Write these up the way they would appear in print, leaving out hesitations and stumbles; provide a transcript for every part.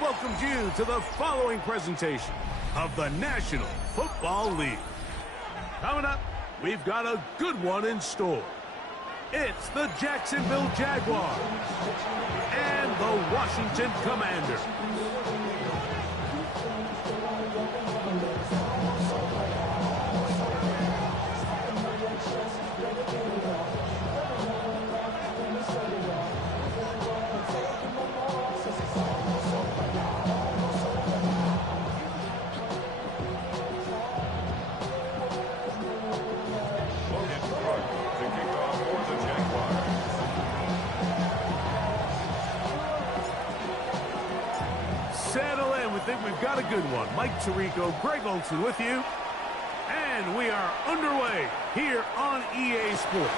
welcomes you to the following presentation of the National Football League. Coming up, we've got a good one in store. It's the Jacksonville Jaguars and the Washington Commanders. Settle in. We think we've got a good one. Mike Tirico, Greg Olson with you. And we are underway here on EA Sports.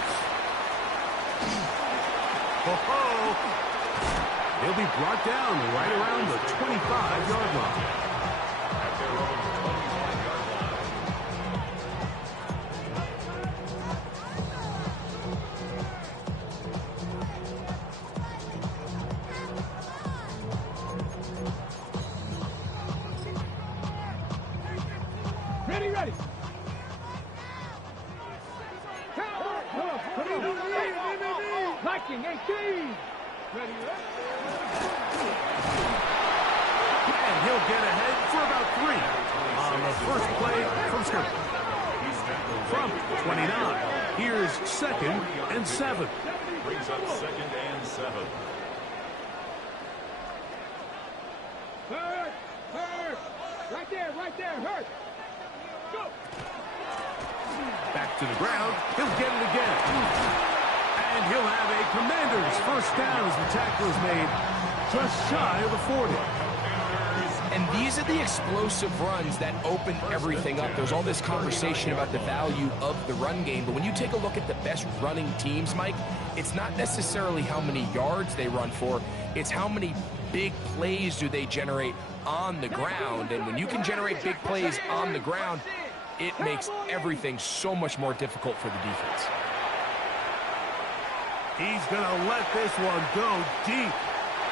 Ho-ho! He'll be brought down right around the 25-yard line. Ready. Liking 18. Ready. And he'll get ahead for about 3 on the first play from scrimmage. From 29, here's 2nd and 7. Brings up 2nd and 7. Hurt. Right there. Hurt. Go. Back to the ground. He'll get it again. And he'll have a Commanders first down as the tackle is made just shy of the 40. And these are the explosive runs that open everything up. There's all this conversation about the value of the run game, but when you take a look at the best running teams, Mike, it's not necessarily how many yards they run for, it's how many big plays do they generate on the ground. And when you can generate big plays on the ground, it makes everything so much more difficult for the defense. He's going to let this one go deep.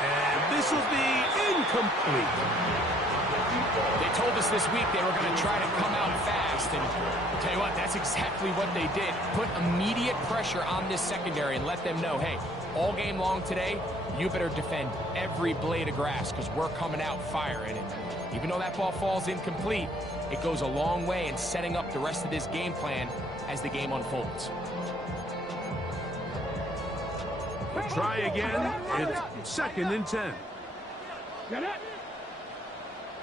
And this will be incomplete. They told us this week they were going to try to come out fast, and I'll tell you what, that's exactly what they did. Put immediate pressure on this secondary and let them know, hey, all game long today, you better defend every blade of grass because we're coming out firing. And even though that ball falls incomplete, it goes a long way in setting up the rest of this game plan as the game unfolds. Try again. It's 2nd and 10. Get it.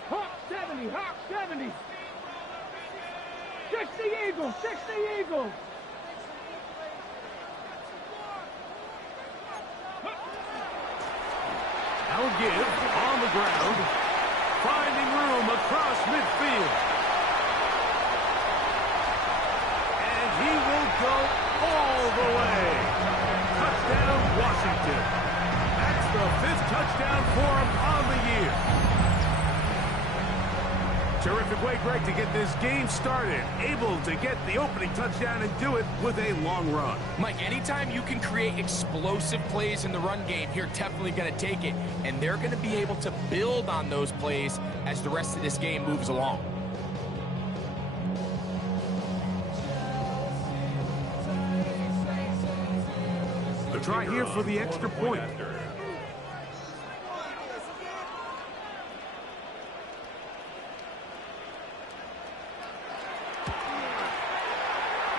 Hawk 70. 60 Eagles. Now give on the ground. Finding room across midfield. And he will go all the way. Touchdown, Washington. That's the 5th touchdown for him on the year. Terrific way, Greg, to get this game started. Able to get the opening touchdown and do it with a long run. Mike, anytime you can create explosive plays in the run game, you're definitely going to take it. And they're going to be able to build on those plays as the rest of this game moves along. A try here for the extra point.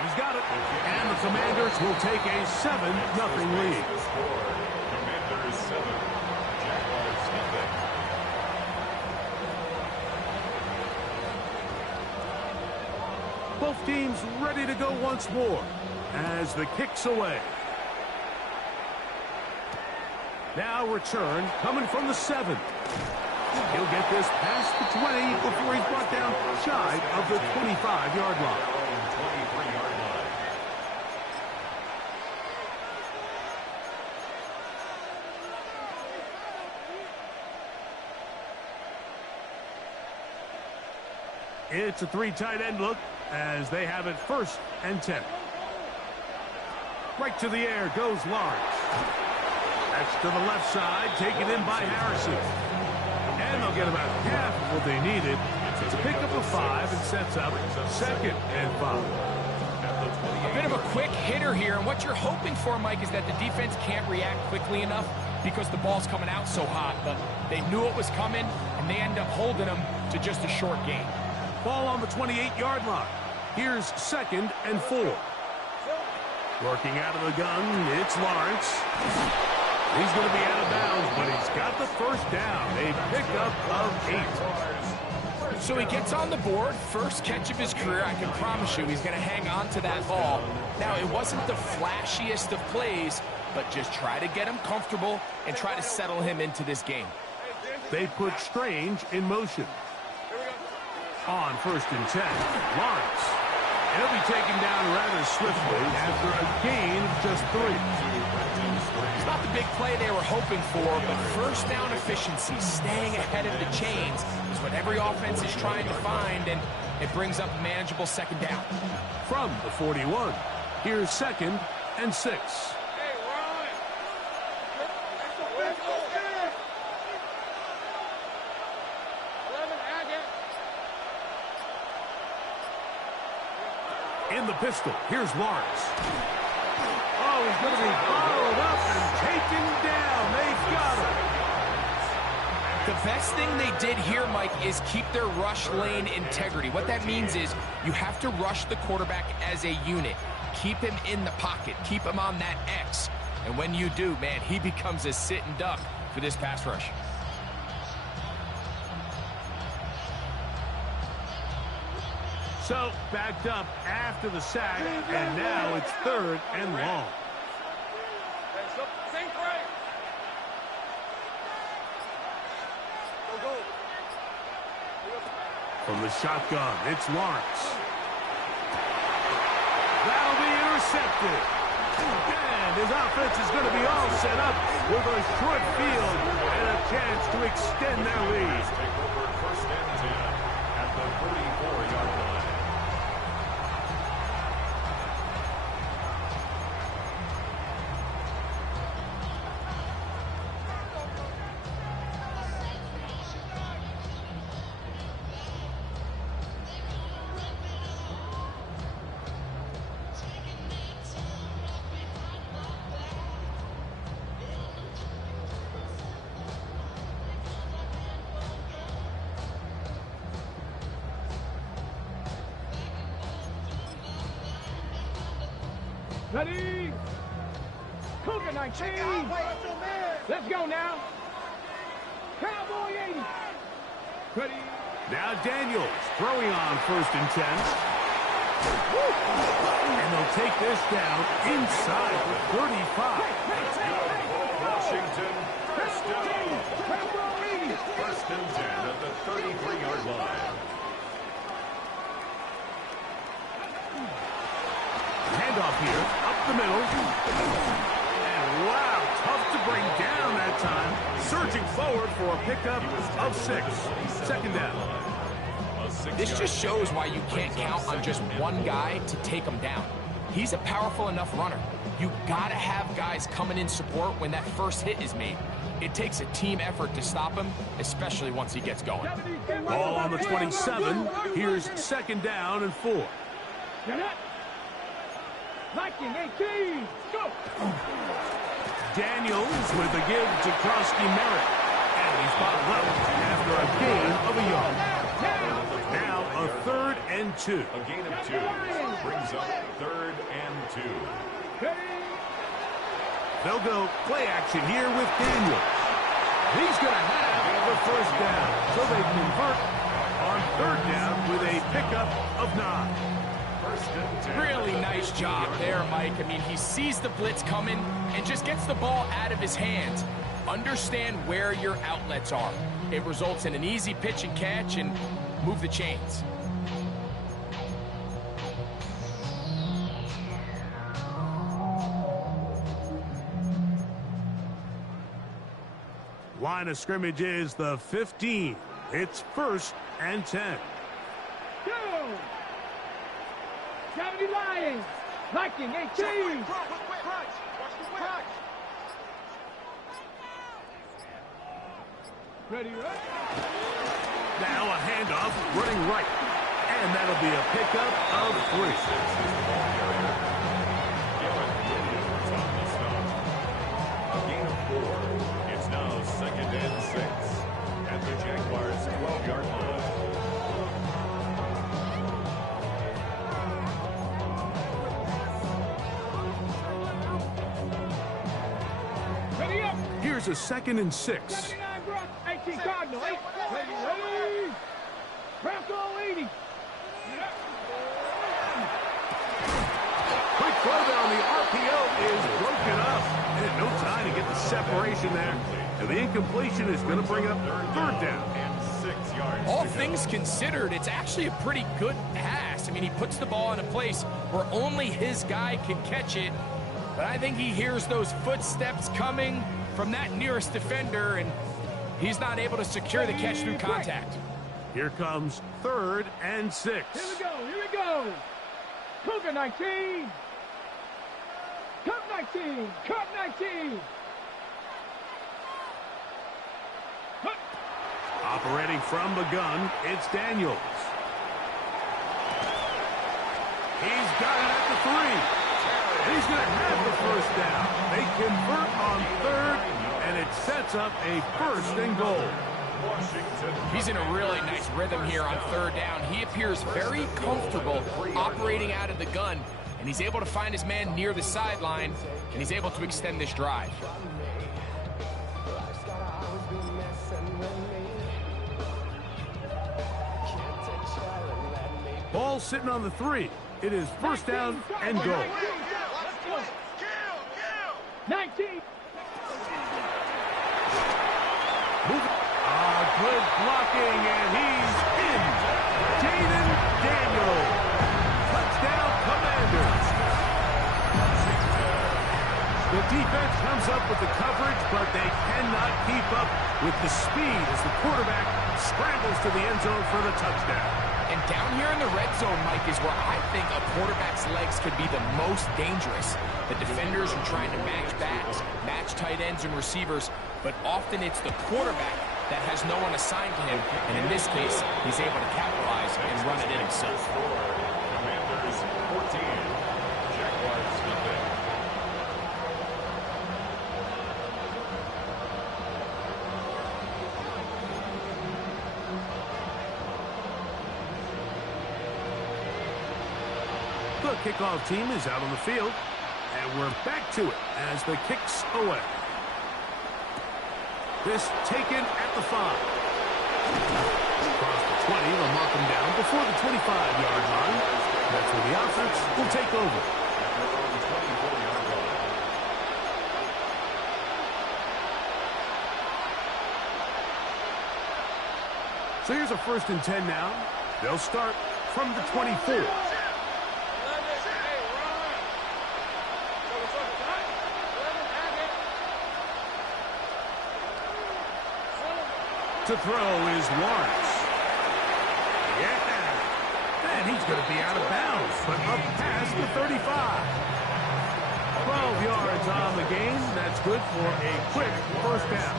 He's got it. And the Commanders will take a 7-0 lead. Commanders 7, Jaguars nothing. Both teams ready to go once more as the kick's away. Now return coming from the 7. He'll get this past the 20 before he's brought down shy of the 25-yard line. It's a 3 tight end look as they have it 1st and 10. Right to the air goes Lawrence. That's to the left side, taken in by Harrison. And get about half of what they needed. It's a pickup of 5 and sets up 2nd and 5. A bit of a quick hitter here, and what you're hoping for, Mike, is that the defense can't react quickly enough because the ball's coming out so hot, but they knew it was coming, and they end up holding them to just a short gain. Ball on the 28-yard line. Here's 2nd and 4. Working out of the gun, it's Lawrence. He's going to be out of bounds, but he's got the first down. A pickup of 8. So he gets on the board, first catch of his career. I can promise you he's going to hang on to that ball. Now, it wasn't the flashiest of plays, but just try to get him comfortable and try to settle him into this game. They put Strange in motion. On 1st and 10, Lawrence. He'll be taken down rather swiftly after a gain of just 3. It's not the big play they were hoping for, but first down efficiency, staying ahead of the chains, is what every offense is trying to find, and it brings up a manageable 2nd down. From the 41, here's 2nd and 6. In the pistol, here's Lawrence. Oh, he's going to be followed up and taken down. They've got him. The best thing they did here, Mike, is keep their rush lane integrity. What that means is you have to rush the quarterback as a unit. Keep him in the pocket. Keep him on that X. And when you do, man, he becomes a sitting duck for this pass rush. So, backed up after the sack, and now it's 3rd and long. From the shotgun, it's Lawrence. That'll be intercepted. And his offense is going to be all set up with a short field and a chance to extend their lead. Take over 1st and 10 at the 34-yard line. Ready? Cougar 19. Let's go now. Cowboy 80. Ready? Now Daniels throwing on 1st and 10. And they'll take this down inside the 35. Washington, first down. 1st and 10 at the 33-yard line. Handoff here, up the middle. And wow, tough to bring down that time. Surging forward for a pickup of 6. 2nd down. This just shows why you can't count on just one guy to take him down. He's a powerful enough runner. You gotta have guys coming in support when that first hit is made. It takes a team effort to stop him, especially once he gets going. Ball on the 27. Here's 2nd down and 4. Get it. Viking 18. Go. Daniels with a give to Krosky Merritt. And he's bottled up after a gain of a yard. Now a 3rd and 2. A gain of 2 brings up 3rd and 2. They'll go play action here with Daniels. He's going to have the first down. So they convert on 3rd down with a pickup of 9. Really nice job there, Mike. I mean, he sees the blitz coming and just gets the ball out of his hands. Understand where your outlets are. It results in an easy pitch and catch and move the chains. Line of scrimmage is the 15. It's 1st and 10. Go. 70 Lions. Viking 18. Ready, right? Now a handoff running right. And that'll be a pickup of 3. A gain of 4. It's now 2nd and 6 at the Jaguars' 12-yard line. Ready up. Here's a 2nd and 6. 79 Brock, 18 Cardinal, 8. Ready, ready. Bronco 80. Quick throw down, the RPO is broken up. And no time to get the separation there. And the incompletion is going to bring up 3rd down. And 6 yards. All things considered, it's actually a pretty good pass. I mean, he puts the ball in a place where only his guy can catch it. But I think he hears those footsteps coming from that nearest defender, and he's not able to secure the catch through contact. Here comes 3rd and 6. Here we go, here we go. Cougar 19. Cup 19, Cup 19. Operating from the gun, it's Daniels. He's got it at the 3. He's going to have the 1st down. They convert on 3rd, and it sets up a 1st and goal. He's in a really nice rhythm here on 3rd down. He appears very comfortable operating out of the gun, and he's able to find his man near the sideline, and he's able to extend this drive. Ball sitting on the 3. It is 1st down and goal. 19. Good blocking, and he's in. Jaden Daniels. Touchdown, Commanders. The defense comes up with the coverage, but they cannot keep up with the speed as the quarterback scrambles to the end zone for the touchdown. And down here in the red zone, Mike, is where I think a quarterback's legs could be the most dangerous. The defenders are trying to match backs, match tight ends and receivers, but often it's the quarterback that has no one assigned to him, and in this case, he's able to capitalize and run it in himself. Commanders 14, Jaguars nothing. The kickoff team is out on the field, and we're back to it as the kick's away. This taken at the 5. Across the 20, they'll mark him down before the 25-yard line. That's where the offense will take over. So here's a 1st and 10 now. They'll start from the 24. To throw is Lawrence. Yeah. And he's going to be out of bounds, but up past the 35. 12 yards on the game. That's good for a quick 1st down.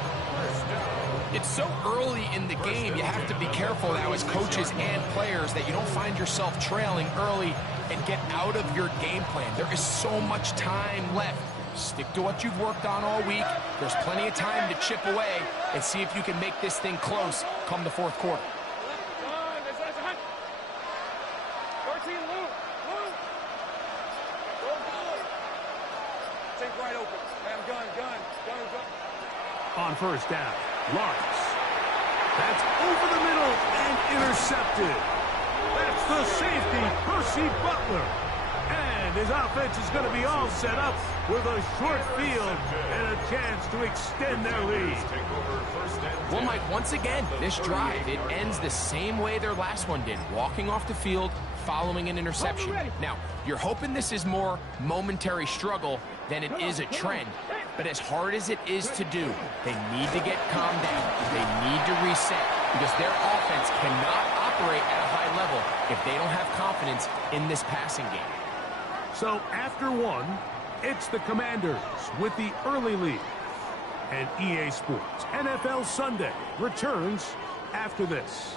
It's so early in the game, you have to be careful now as coaches and players that you don't find yourself trailing early and get out of your game plan. There is so much time left. Stick to what you've worked on all week. There's plenty of time to chip away and see if you can make this thing close come the 4th quarter. On 1st down, Lawrence. That's over the middle and intercepted. That's the safety, Percy Butler. And his offense is going to be all set up with a short field and a chance to extend their lead. Well, Mike, once again, this drive, it ends the same way their last one did, walking off the field, following an interception. Now, you're hoping this is more momentary struggle than it is a trend. But as hard as it is to do, they need to get calmed down. They need to reset because their offense cannot operate at a high level if they don't have confidence in this passing game. So after 1, it's the Commanders with the early lead. And EA Sports NFL Sunday returns after this.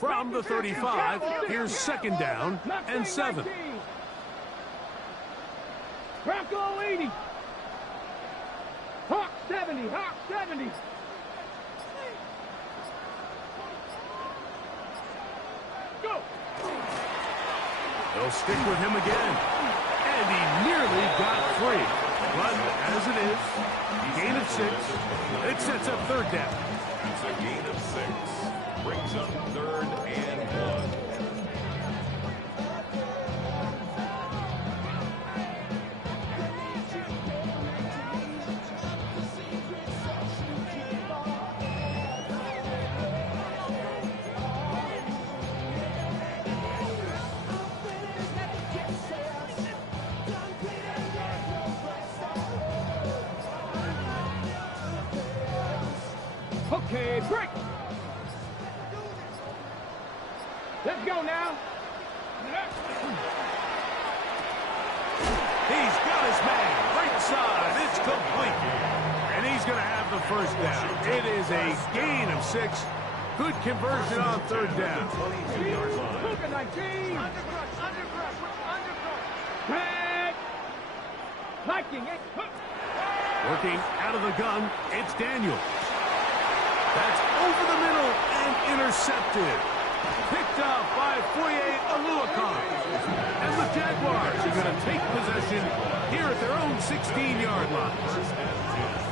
From the 35, here's second down and 7. Bronco 80. Hawk 70. Hawk 70. Go. They'll stick with him again. And he nearly got free. But as it is, gain of 6. It sets up third down. It's a gain of 6. Brings up third and 1. Okay, break. Let's go now. He's got his man. Right side. It's complete. And he's going to have the first down. It is a gain of 6. Good conversion on third down. 22-yard line. Look at 19. Back. Liking it. Working out of the gun, it's Daniel. That's over the middle and intercepted. Picked up by Foye Aluakon. And the Jaguars are going to take possession here at their own 16-yard line.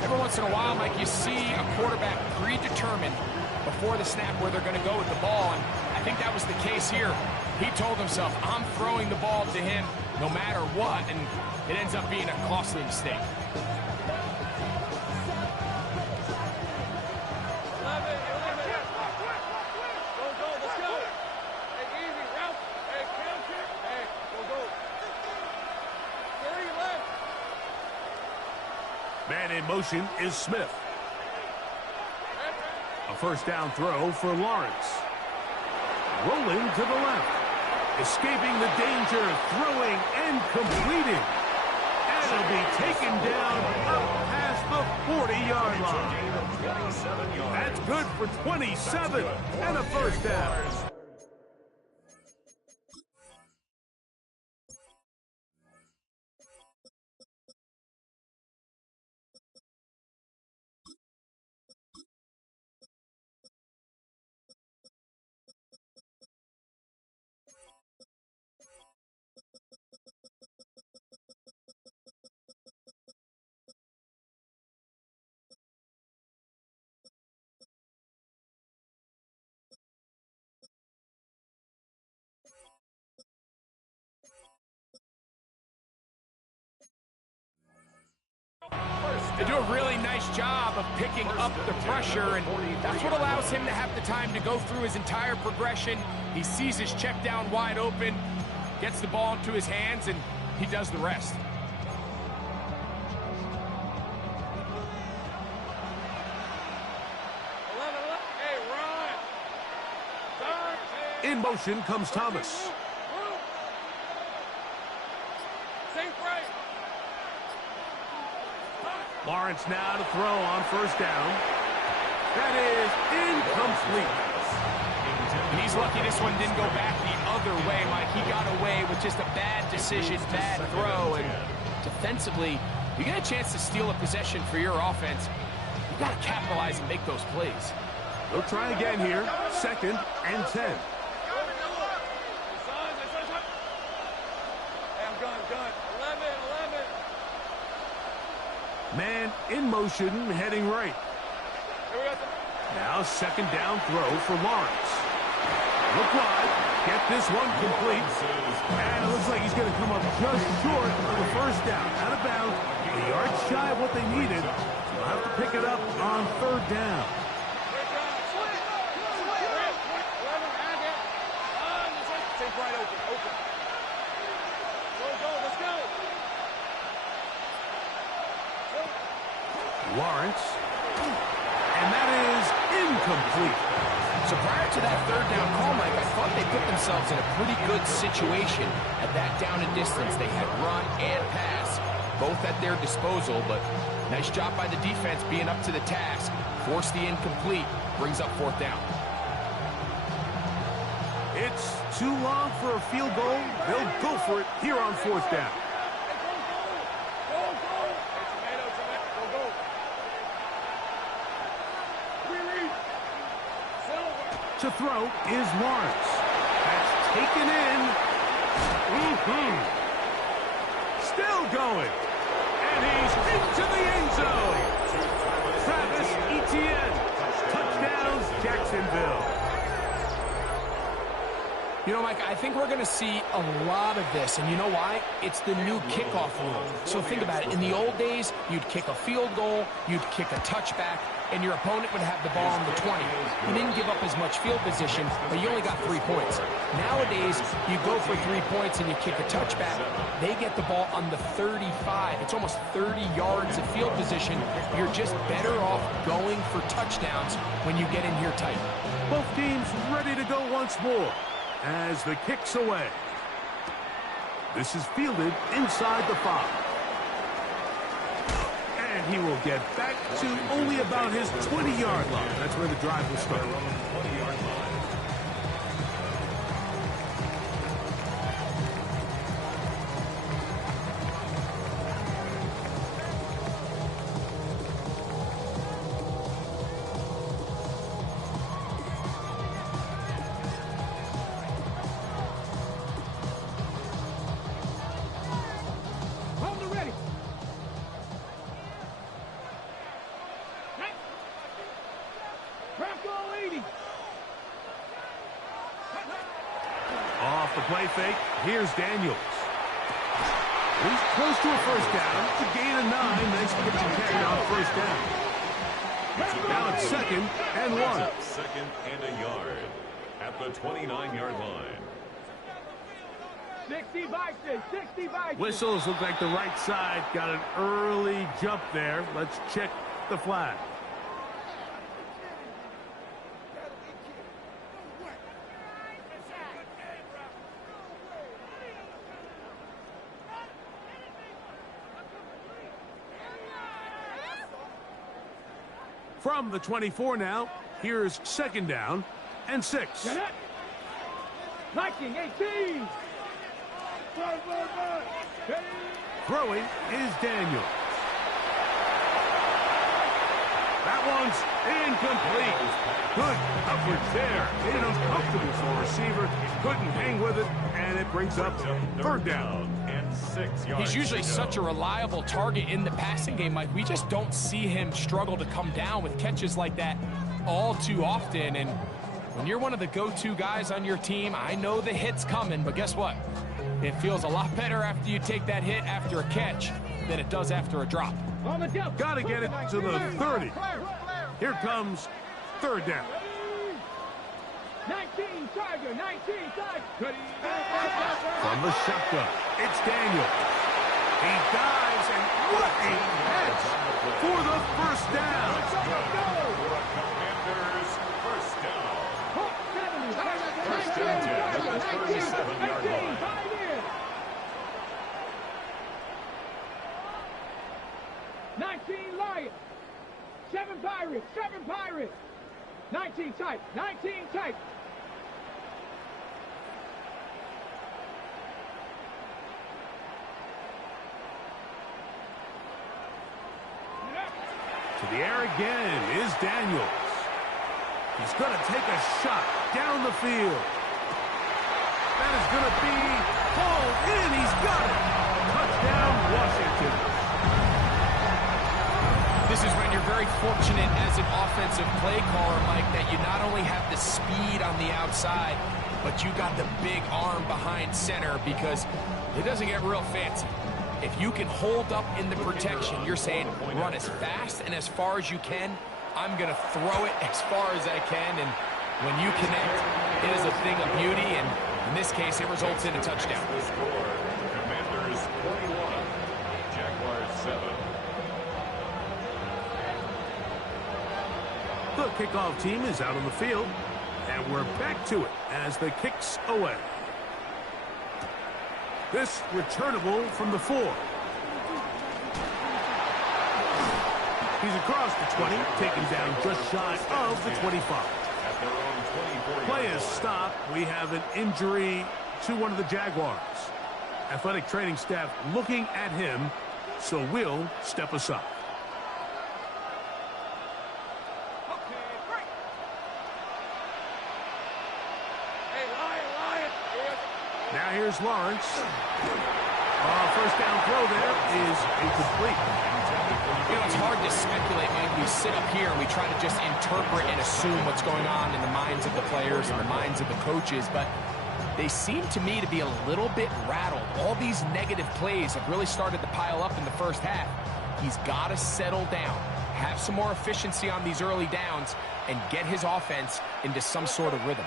Every once in a while, Mike, you see a quarterback predetermined before the snap where they're going to go with the ball, and I think that was the case here. He told himself, I'm throwing the ball to him no matter what, and it ends up being a costly mistake. Man in motion is Smith. A first down throw for Lawrence. Rolling to the left. Escaping the danger, throwing and completing. And he'll be taken down up past the 40-yard line. That's good for 27 and a first down. They do a really nice job of picking up the pressure, and that's what allows him to have the time to go through his entire progression. He sees his check down wide open, gets the ball into his hands, and he does the rest. In motion comes Thomas. Lawrence now to throw on first down. That is incomplete. And he's lucky this one didn't go back the other way, Mike. He got away with just a bad decision, bad throw. And defensively, you get a chance to steal a possession for your offense. You got to capitalize and make those plays. They'll try again here. Second and 10. Man in motion, heading right. Now second down throw for Lawrence. Look wide. Get this one complete. And it looks like he's going to come up just short of the first down. Out of bounds. A yard shy of what they needed. They'll have to pick it up on third down. Lawrence. And that is incomplete. So prior to that third down call, Mike, I thought they put themselves in a pretty good situation at that down and distance. They had run and pass, both at their disposal, but nice job by the defense being up to the task. Force the incomplete, brings up fourth down. It's too long for a field goal. They'll go for it here on fourth down. To throw is Lawrence. That's taken in. Still going. And he's into the end zone. Travis Etienne. Touchdowns, Jacksonville. You know, Mike, I think we're going to see a lot of this, and you know why? It's the new kickoff rule. So think about it. In the old days, you'd kick a field goal, you'd kick a touchback, and your opponent would have the ball on the 20. You didn't give up as much field position, but you only got 3 points. Nowadays, you go for 3 points and you kick a touchback. They get the ball on the 35. It's almost 30 yards of field position. You're just better off going for touchdowns when you get in here tight. Both teams ready to go once more as the kick's away. This is fielded inside the 5. And he will get back to only about his 20-yard line. That's where the drive will start. 20-yard line. Off the play fake, here's Daniels. He's close to a first down. It's a gain of 9. Nice pitch and carry on first down. Now it's 2nd and 1. 2nd and a yard at the 29-yard line. 60 Bison, 60 Bison. Whistles look like the right side. Got an early jump there. Let's check the flag. From the 24 now, here's 2nd down and 6. 19, 18. Throwing is Daniels. That one's incomplete. Good coverage there. Made it uncomfortable for a receiver. Couldn't hang with it, and it brings up 3rd down. And 6 yards. He's usually such a reliable target in the passing game, Mike. We just don't see him struggle to come down with catches like that all too often. And when you're one of the go-to guys on your team, I know the hit's coming, but guess what? It feels a lot better after you take that hit after a catch than it does after a drop. Got to get it to the 30. Here comes 3rd down. 19, Tiger, 19, Tiger. From the shotgun, it's Daniels. He dives, and what a catch for the first down. Commanders first down. First and 10 at the 37-yard line. 19 Lions, 7 Pirates, 7 Pirates. 19 tight, 19 tight. To the air again is Daniels. He's going to take a shot down the field. That is going to be hauled in. He's got it. Touchdown, Washington. This is when you're very fortunate as an offensive play caller, Mike, that you not only have the speed on the outside, but you got the big arm behind center, because it doesn't get real fancy. If you can hold up in the protection, you're saying run as fast and as far as you can. I'm going to throw it as far as I can, and when you connect, it is a thing of beauty, and in this case, it results in a touchdown. The score, Commanders 41, Jaguars 7. The kickoff team is out on the field, and we're back to it as the kick's away. This returnable from the 4. He's across the 20, taken down just shy of the 25. Play is stopped. We have an injury to one of the Jaguars. Athletic training staff looking at him, so we'll step aside. Now here's Lawrence. First down throw there is incomplete. You know, it's hard to speculate, man. We sit up here and we try to just interpret and assume what's going on in the minds of the players and the minds of the coaches, but they seem to me to be a little bit rattled. All these negative plays have really started to pile up in the first half. He's got to settle down, have some more efficiency on these early downs, and get his offense into some sort of rhythm.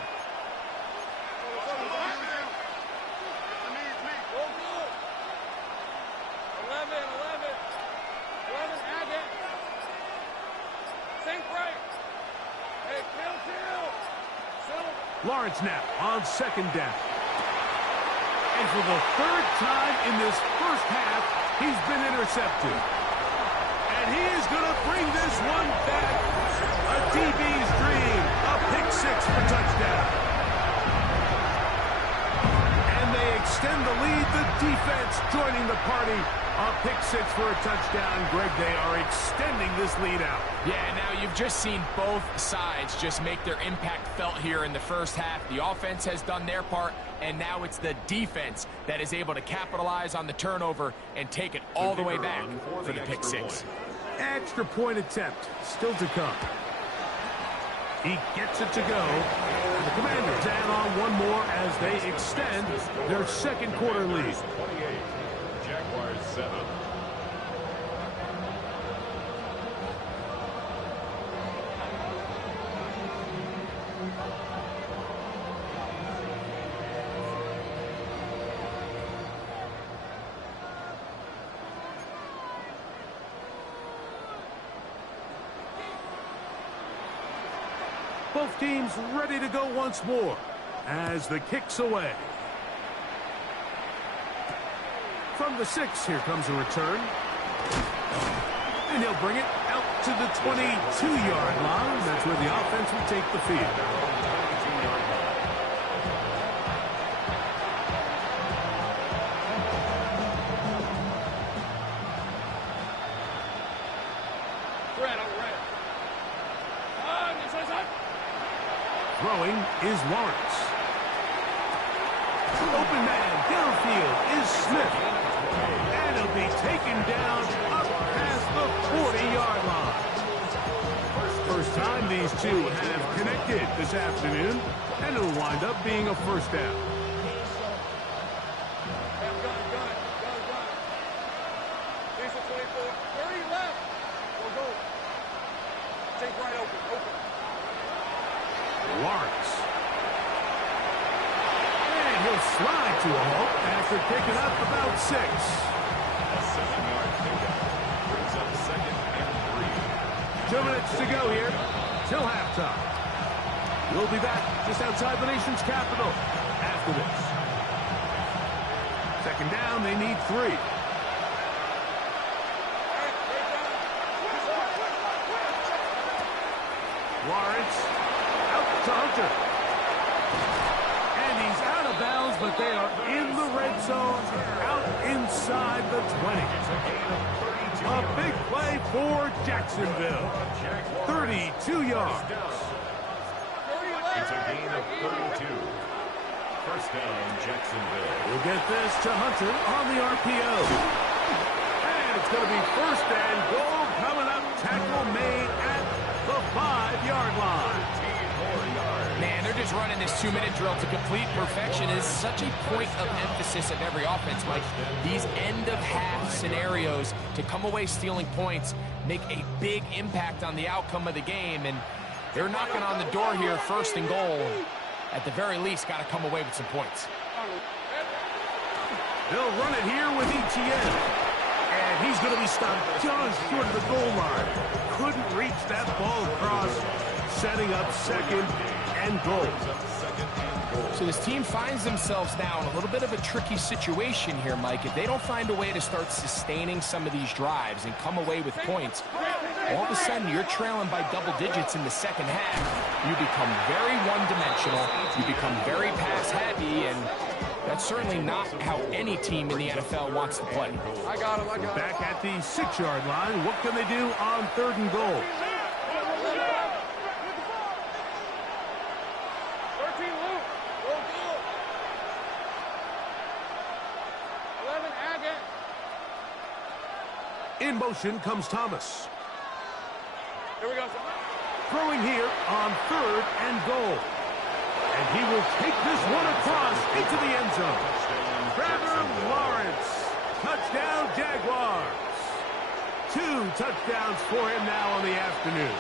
Lawrence now on second down. And for the third time in this first half, he's been intercepted. And he is going to bring this one back. A DB's dream. A pick 6 for touchdown. And they extend the lead. The defense joining the party. A pick 6 for a touchdown. Greg, they are extending this lead out. Yeah, now you've just seen both sides just make their impact felt here in the first half. The offense has done their part, and now it's the defense that is able to capitalize on the turnover and take it all the way back for the pick 6. Extra point attempt still to come. He gets it to go. And the Commanders add on one more as they extend their second quarter lead. 28, Jaguars 7. Both teams ready to go once more as the kick's away. From the 6, here comes a return. And he'll bring it out to the 22-yard line. That's where the offense will take the field. Throwing is Lawrence. Open man downfield is Smith. And he'll be taken down up past the 40-yard line. First time these two have connected this afternoon, and it'll wind up being a first down. Lawrence. And he'll slide to a halt after picking up about 6. A 7-yard pickup brings up 2nd and 3. 2 minutes to go here till halftime. We'll be back just outside the nation's capital after this. Second down, they need 3. Lawrence. To Hunter. And he's out of bounds, but they are in the red zone, out inside the 20. A big play for Jacksonville. 32 yards. It's a gain of 32. First down, Jacksonville. We'll get this to Hunter on the RPO. And it's going to be first and goal coming up. Tackle made at the 5-yard line. Man, they're just running this 2-minute drill to complete perfection. It is such a point of emphasis of every offense, Mike. These end-of-half scenarios to come away stealing points make a big impact on the outcome of the game, and they're knocking on the door here, first and goal. At the very least, got to come away with some points. They'll run it here with ETN. And he's going to be stopped just short of the goal line. Couldn't reach that ball across, setting up second and goal. So this team finds themselves now in a little bit of a tricky situation here, Mike. If they don't find a way to start sustaining some of these drives and come away with points, all of a sudden you're trailing by double digits in the second half. You become very one-dimensional. You become very pass-happy, and that's certainly not how any team in the NFL wants to play. I got him. Back at the 6-yard line, what can they do on 3rd and goal? In motion comes Thomas. Here we go. Throwing here on 3rd and goal. And he will take this one across into the end zone. Trevor Lawrence. Touchdown, Jaguars. 2 touchdowns for him now on the afternoon.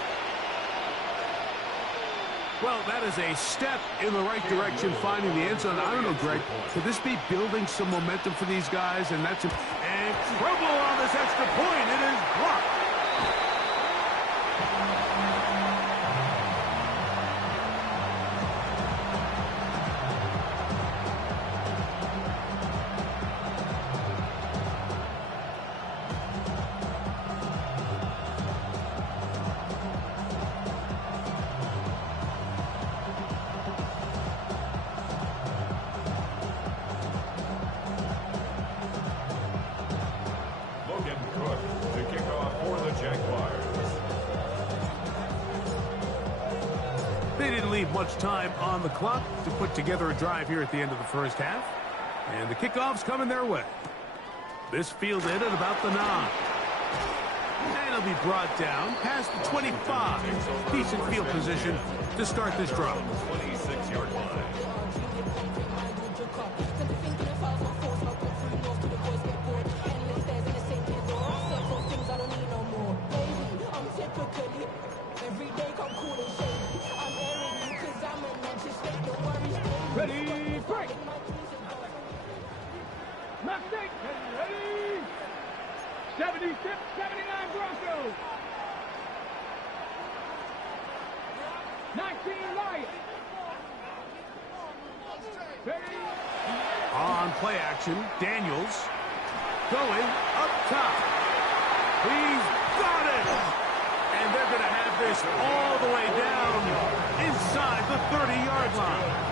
Well, that is a step in the right direction, finding the end zone. I don't know, Greg, could this be building some momentum for these guys? And that's and trouble on this extra point. It is blocked. They didn't leave much time on the clock to put together a drive here at the end of the first half. And the kickoff's coming their way. This fielded at about the 9. And it'll be brought down past the 25. Decent field position to start this drive. 26-yard line. Ready, break! Mistake, ready! 76, 79 Broncos! 19 Lions! Ready? On play action, Daniels going up top. He's got it! And they're going to have this all the way down inside the 30-yard line.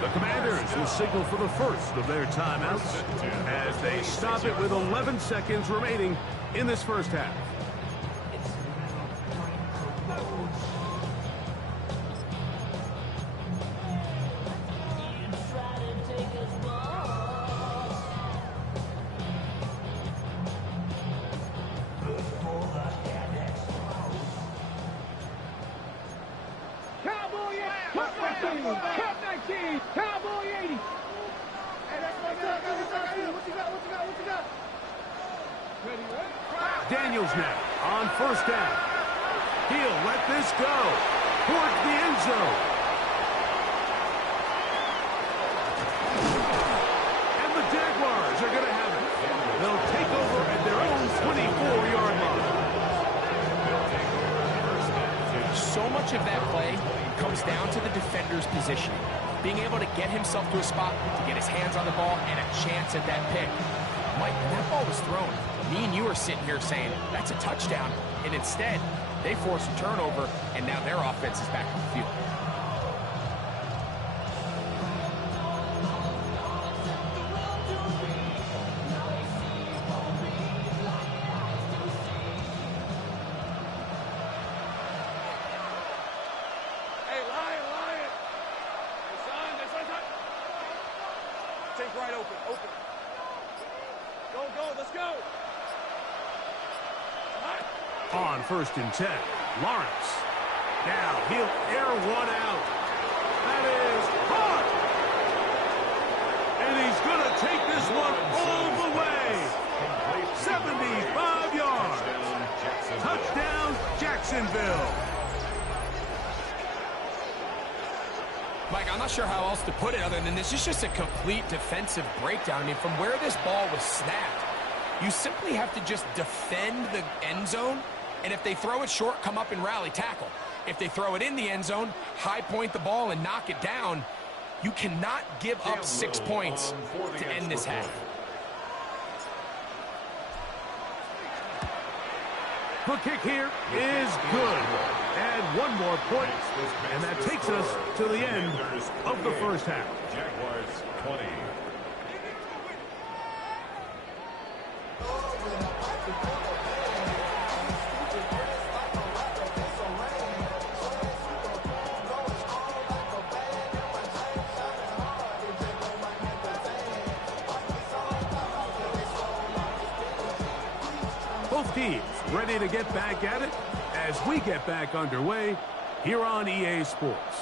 The Commanders will signal for the first of their timeouts as they stop it with 11 seconds remaining in this first half. Cup 19, Cowboy 80. Hey, what you got? Ready? Daniels now on first down. He'll let this go towards the end zone. And the Jaguars are going to have it. They'll take over at their own 24-yard line. So much of that play comes down to the defender's positioning. Being able to get himself to a spot, to get his hands on the ball, and a chance at that pick. Mike, when that ball was thrown, me and you are sitting here saying, that's a touchdown. And instead, they force a turnover, and now their offense is back on the field. Right open. Go, let's go. On 1st and 10, Lawrence. Now he'll air one out. That is caught. And he's going to take this one all the way. 75 yards. Touchdown, Jacksonville. Mike, I'm not sure how else to put it other than this is just a complete defensive breakdown. I mean, from where this ball was snapped, You simply have to just defend the end zone, and if they throw it short, come up and rally tackle. If they throw it in the end zone, high point the ball and knock it down. You cannot give up 6 points to end this half. The kick here is good. And one more point, and that takes us to the end of the first half. Jaguars 20. Both teams ready to get back at it as we get back underway here on EA Sports.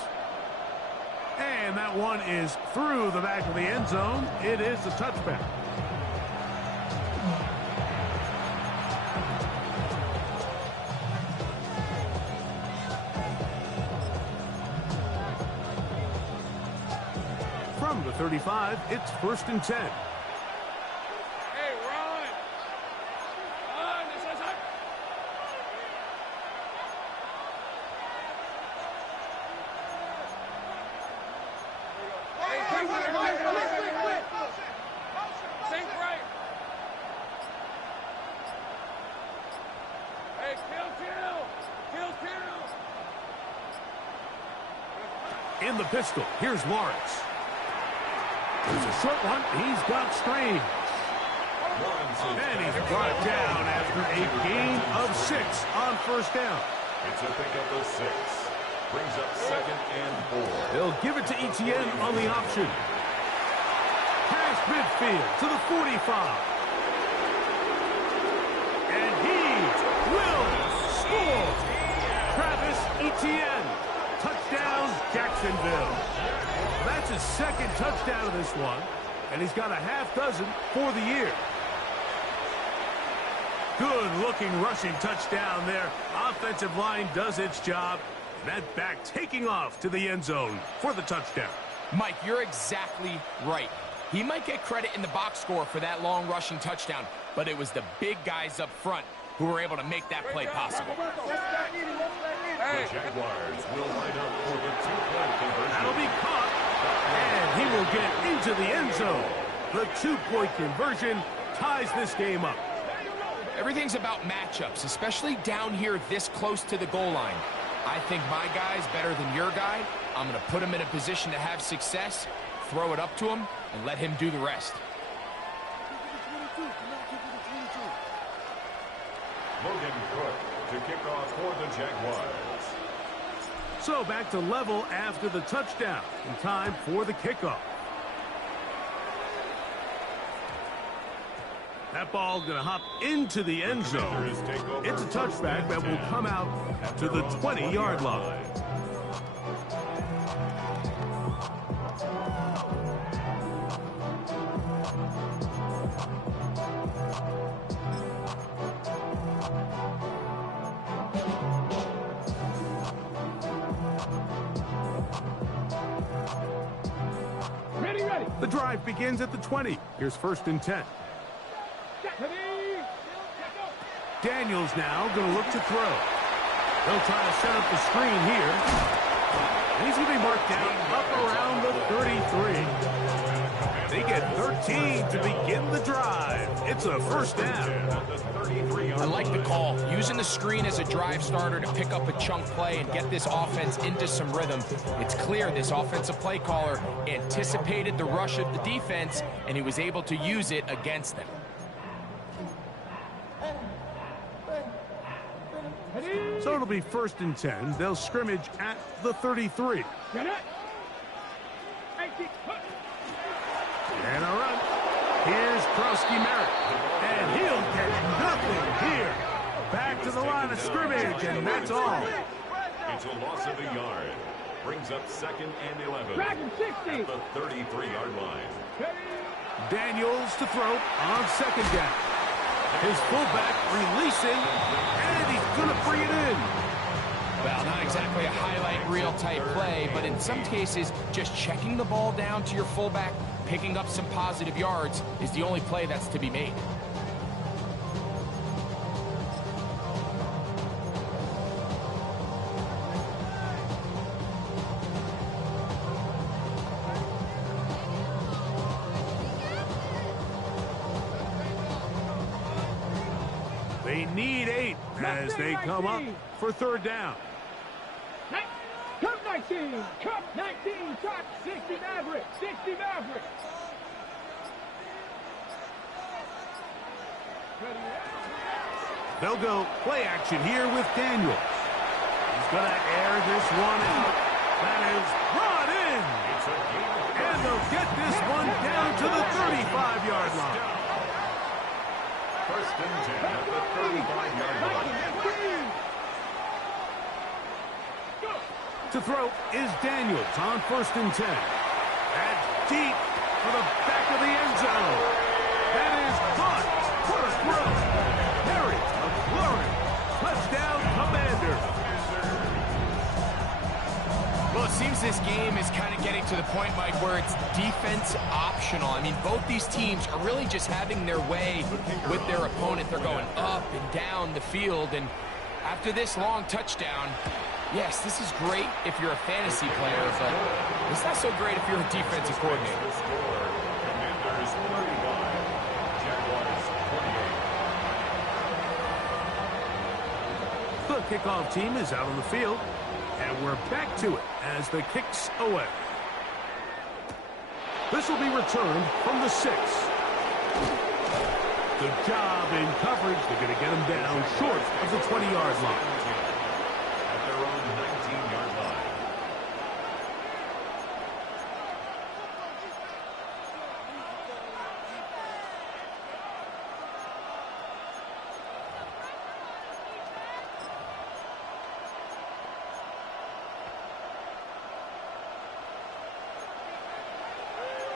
And that one is through the back of the end zone. It is a touchback. From the 35, it's 1st and 10. In the pistol, here's Lawrence. There's a short one. He's got Strange. And he's brought down after a gain of 6 on 1st down. It's a pickup of 6. Brings up 2nd and 4. They'll give it to Etienne on the option. Pass midfield to the 45. And he will score. Travis Etienne. Touchdown, Jacksonville. That's his 2nd touchdown of this one, and he's got a half dozen for the year. Good-looking rushing touchdown there. Offensive line does its job. That back taking off to the end zone for the touchdown. Mike, you're exactly right. He might get credit in the box score for that long rushing touchdown, but it was the big guys up front who were able to make that play possible. The Jaguars will line up for the 2-point conversion. That'll be caught, and he will get into the end zone. The 2-point conversion ties this game up. Everything's about matchups, especially down here this close to the goal line. I think my guy's better than your guy. I'm going to put him in a position to have success, throw it up to him, and let him do the rest. Logan Cook to kick off for the Jaguars. So back to level after the touchdown. In time for the kickoff. That ball going to hop into the end zone. It's a touchback that will come out to the 20-yard line. Ready. The drive begins at the 20. Here's 1st and 10. Daniels now going to look to throw. They'll try to set up the screen here. And he's going to be marked down up around the 33. They get 13 to begin the drive. It's a 1st down. I like the call. Using the screen as a drive starter to pick up a chunk play and get this offense into some rhythm. It's clear this offensive play caller anticipated the rush of the defense, and he was able to use it against them. So it'll be 1st and 10. They'll scrimmage at the 33. Get it. And a run. Here's Krosky Merritt. And he'll get nothing here. Back to the line of scrimmage, and that's all. It's a loss of a yard. Brings up 2nd and 11. Dragon 60. At the 33-yard line. Daniels to throw on 2nd down. His fullback releasing, and he's going to bring it in. Well, not exactly a highlight reel type play, but in some cases, just checking the ball down to your fullback, picking up some positive yards is the only play that's to be made. They need 8 as they come up for third down. Cup 19, Cup 19, top 60 Mavericks, 60 Mavericks. They'll go play action here with Daniels. He's going to air this one out. That is brought in. And they'll get this one down to the 35-yard line. First and 10 at the 35-yard line. To throw is Daniels on first and 10. That's deep for the back of the end zone. That is caught. What a throw. Harry McLaurin. Touchdown, Commanders. Well, it seems this game is kind of getting to the point, Mike, where it's defense optional. I mean, both these teams are really just having their way with their opponent. They're going up and down the field, and after this long touchdown, yes, this is great if you're a fantasy player, but it's not so great if you're a defensive coordinator. Commanders 35, Jaguars 28. The kickoff team is out on the field, and we're back to it as the kick's away. This will be returned from the 6. Good job in coverage. They're going to get him down short of the 20-yard line. At their own 19-yard line.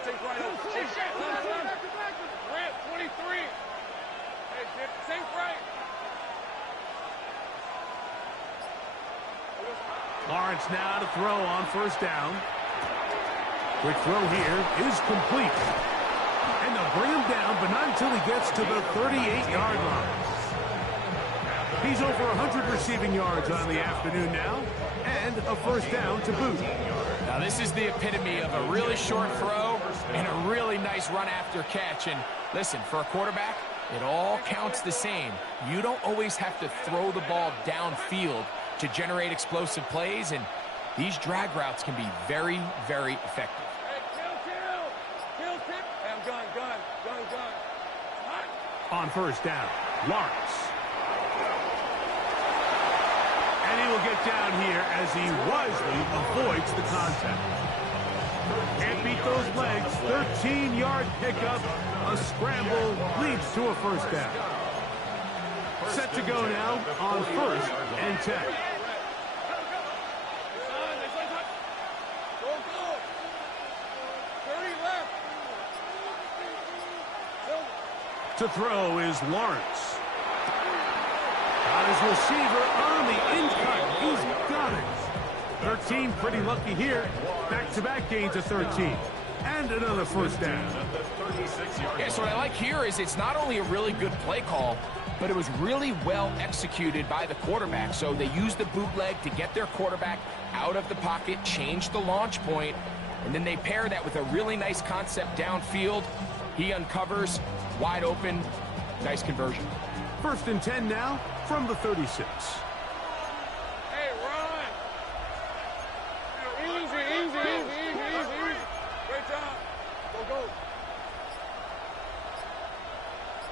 Take right over. Grant, 23. Hey, take right. Lawrence now to throw on first down. Quick throw here is complete. And they'll bring him down, but not until he gets to the 38-yard line. He's over 100 receiving yards on the afternoon now, and a first down to boot. Now, this is the epitome of a really short throw and a really nice run after catch. And listen, for a quarterback, it all counts the same. You don't always have to throw the ball downfield to generate explosive plays, and these drag routes can be very, very effective. Hey, kill. Hey, I'm gun. On first down, Lawrence. And he will get down here as he wisely avoids the contact. Can't beat those legs. 13-yard pickup. A scramble leads to a first down. Set to go now on first and 10. To throw is Lawrence. Got his receiver on the in-cut. He's got it. 13, pretty lucky here. Back-to-back gains of 13. And another first down. Yeah, so what I like here is it's not only a really good play call, but it was really well executed by the quarterback. So they used the bootleg to get their quarterback out of the pocket, change the launch point, and then they pair that with a really nice concept downfield. He uncovers, wide open, nice conversion. First and 10 now from the 36. Hey, run. Easy. Great job. Go.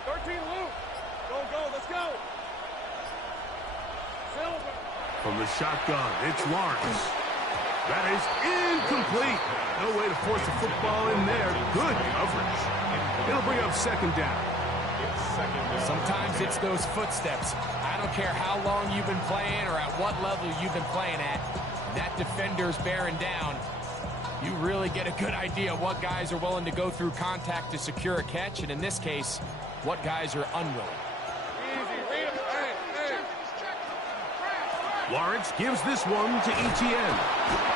13 loop. Go. Let's go. Silver. From the shotgun, it's Lawrence. That is incomplete. No way to force the football in there. Good coverage. It'll bring up second down. Sometimes it's those footsteps. I don't care how long you've been playing or at what level you've been playing at. That defender's bearing down. You really get a good idea of what guys are willing to go through contact to secure a catch, and in this case, what guys are unwilling. Lawrence gives this one to Etienne.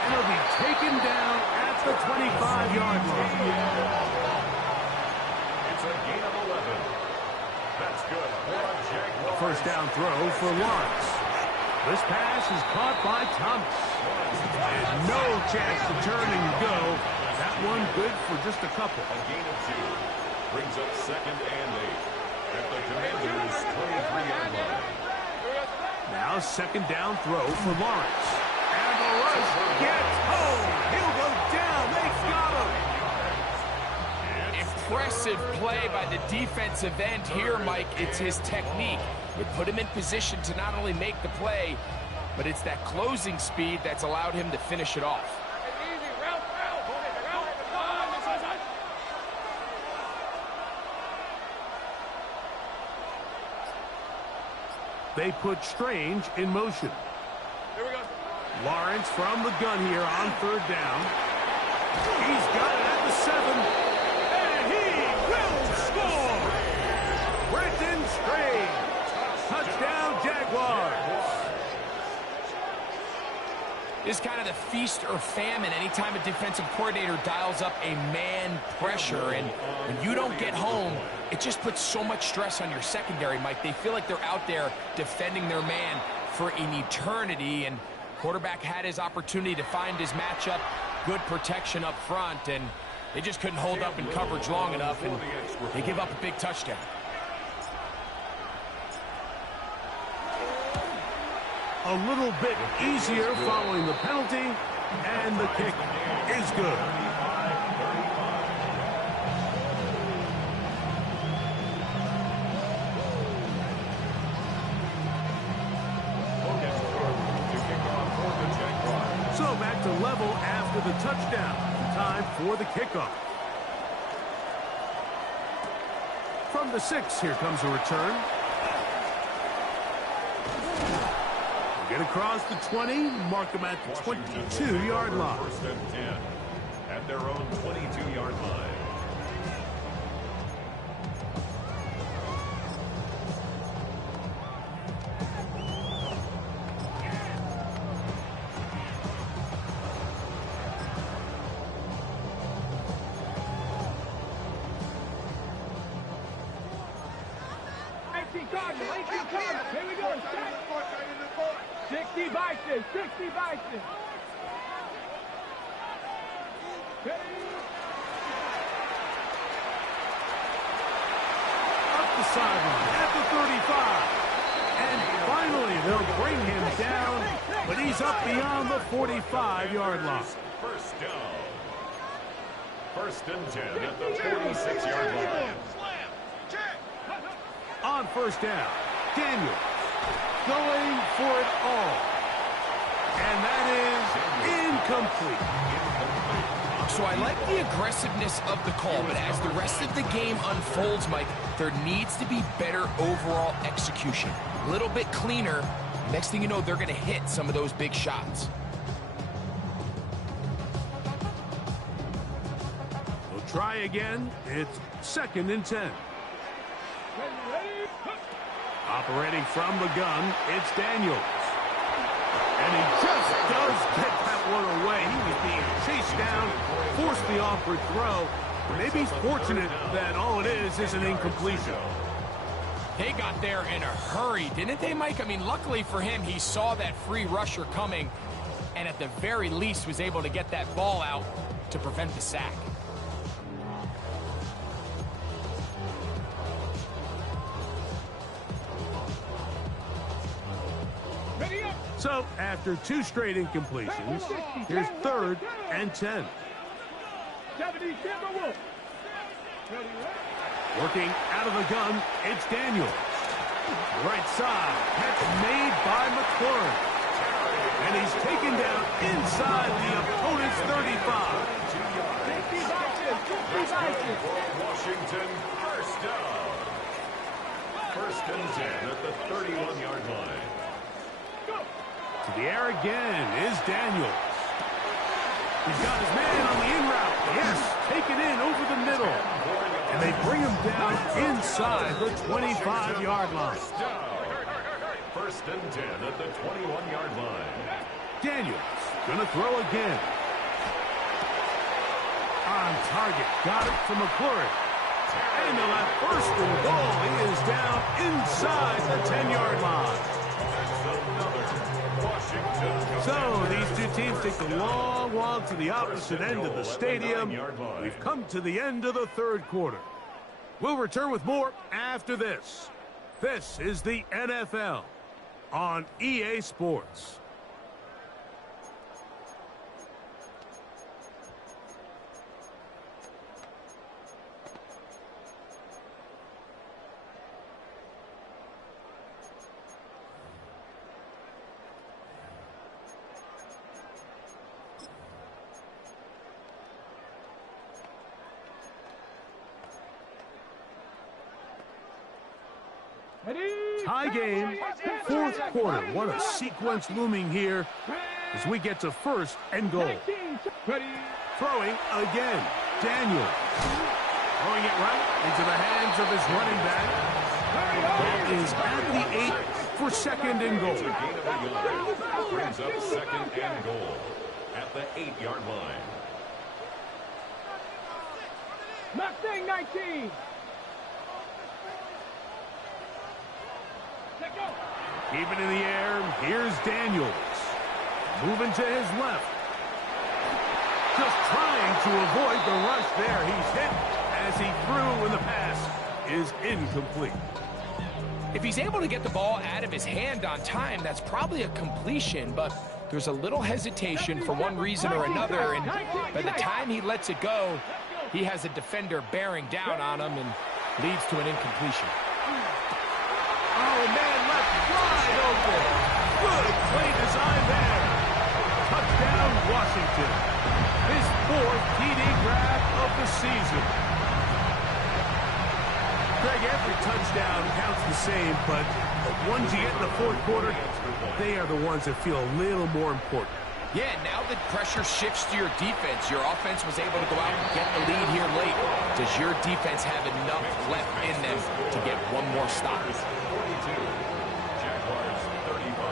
And he'll be taken down at the 25-yard line. It's a gain of 11. That's good for a Jaguar. First down throw for Lawrence. This pass is caught by Thomas. And no chance to turn and go. That one good for just a couple. A gain of 2 brings up second and 8 at the Commanders' 23-yard line. a second down throw for Lawrence. And the rush gets home. He'll go down. They've got him. Impressive play by the defensive end here, Mike. It's his technique. It put him in position to not only make the play, but it's that closing speed that's allowed him to finish it off. They put Strange in motion. Here we go. Lawrence from the gun here on third down. He's got it at the 7. And he will score! Brenton Strange. Touchdown, Jaguars. This is kind of the feast or famine anytime a defensive coordinator dials up a man pressure. And when you don't get home, it just puts so much stress on your secondary, Mike. They feel like they're out there defending their man for an eternity. And quarterback had his opportunity to find his matchup, good protection up front, and they just couldn't hold up in coverage long enough, and they give up a big touchdown. A little bit easier following the penalty, and the kick is good. So back to level after the touchdown. Time for the kickoff. From the 6, here comes a return. Get across the 20, mark them at the 22-yard line. First and 10 at their own 22-yard line. Here we go. 60 Bison. 60 Bison. Up the sideline at the 35. And finally, they'll bring him down, but he's up beyond the 45-yard line. First down. First and 10 at the 46-yard line. On first down, Daniel going for it all. And that is incomplete. So I like the aggressiveness of the call, but as the rest of the game unfolds, Mike, there needs to be better overall execution. A little bit cleaner. Next thing you know, they're going to hit some of those big shots. We'll try again. It's second and 10. Operating from the gun, it's Daniels. And he just does get that one away. He was being chased down, forced the awkward throw. Maybe he's fortunate that all it is an incompletion. They got there in a hurry, didn't they, Mike? I mean, luckily for him, he saw that free rusher coming and at the very least was able to get that ball out to prevent the sack. So, after 2 straight incompletions, here's third and 10. Working out of the gun, it's Daniels. Right side, catch made by McLaurin. And he's taken down inside the opponent's 35. Washington, first down. First and 10 at the 31-yard line. To the air again is Daniels. He's got his man on the in route. Yes, taken in over the middle. And they bring him down inside the 25-yard line. First and 10 at the 21-yard line. Daniels gonna throw again. On target, got it from McLaurin. And they'll have first and goal. He is down inside the 10-yard line. So these two teams take the long walk to the opposite end of the stadium. We've come to the end of the third quarter. We'll return with more after this. This is the NFL. on EA Sports. Tie game, fourth quarter. What a sequence looming here as we get to first and goal. Throwing again, Daniel. Throwing it right into the hands of his running back. That is at the 8 for second and goal. Brings up second and goal at the 8-yard line. Mustang 19. Keep it in the air. Here's Daniels. Moving to his left. Just trying to avoid the rush there. He's hit as he threw, and the pass is incomplete. If he's able to get the ball out of his hand on time, that's probably a completion, but there's a little hesitation for one reason or another, and by the time he lets it go, he has a defender bearing down on him and leads to an incompletion. Oh, man, left wide open. Good play design there. Touchdown, Washington. His 4th TD grab of the season. Greg, every touchdown counts the same, but the ones you get in the fourth quarter, they are the ones that feel a little more important. Yeah, now that pressure shifts to your defense, your offense was able to go out and get the lead here late. Does your defense have enough left in them to get one more stop? 42, Jaguars 35.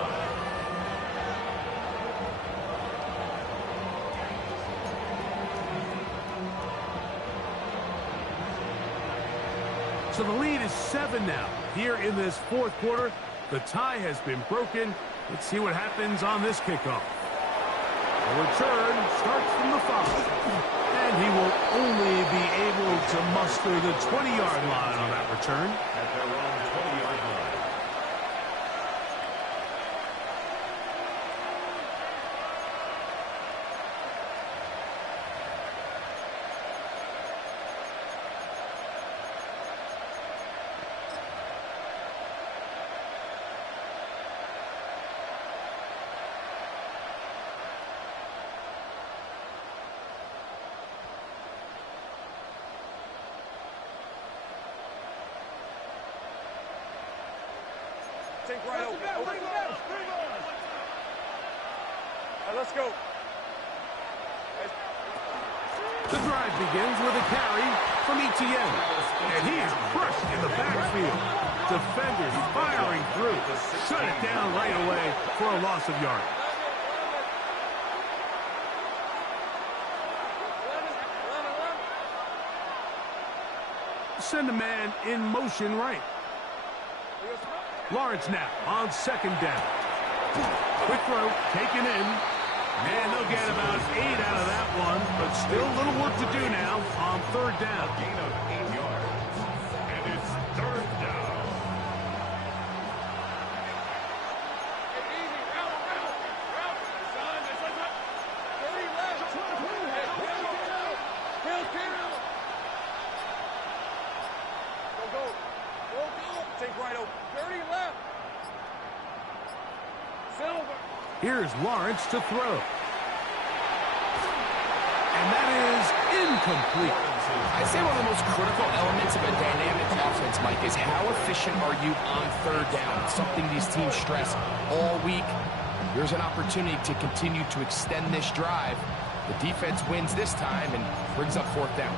So the lead is 7 now. Here in this fourth quarter, the tie has been broken. Let's see what happens on this kickoff. The return starts from the 5. And he will only be able to muster the 20-yard line on that return. At their own 20-yard line. Take right open. Let's go. The drive begins with a carry from Etienne. And he is crushed in the backfield. Defenders firing through. Shut it down right away for a loss of yardage. Send a man in motion right. Lawrence now on second down. Quick throw taken in. And they'll get about 8 out of that one, but still a little work to do now on third down. Gain of 8 yards. And it's third down. Take right open. 30 left. Silver. Here's Lawrence to throw. And that is incomplete. I'd say one of the most critical elements of a dynamic offense, Mike, is how efficient are you on third down? It's something these teams stress all week. Here's an opportunity to continue to extend this drive. The defense wins this time and brings up fourth down.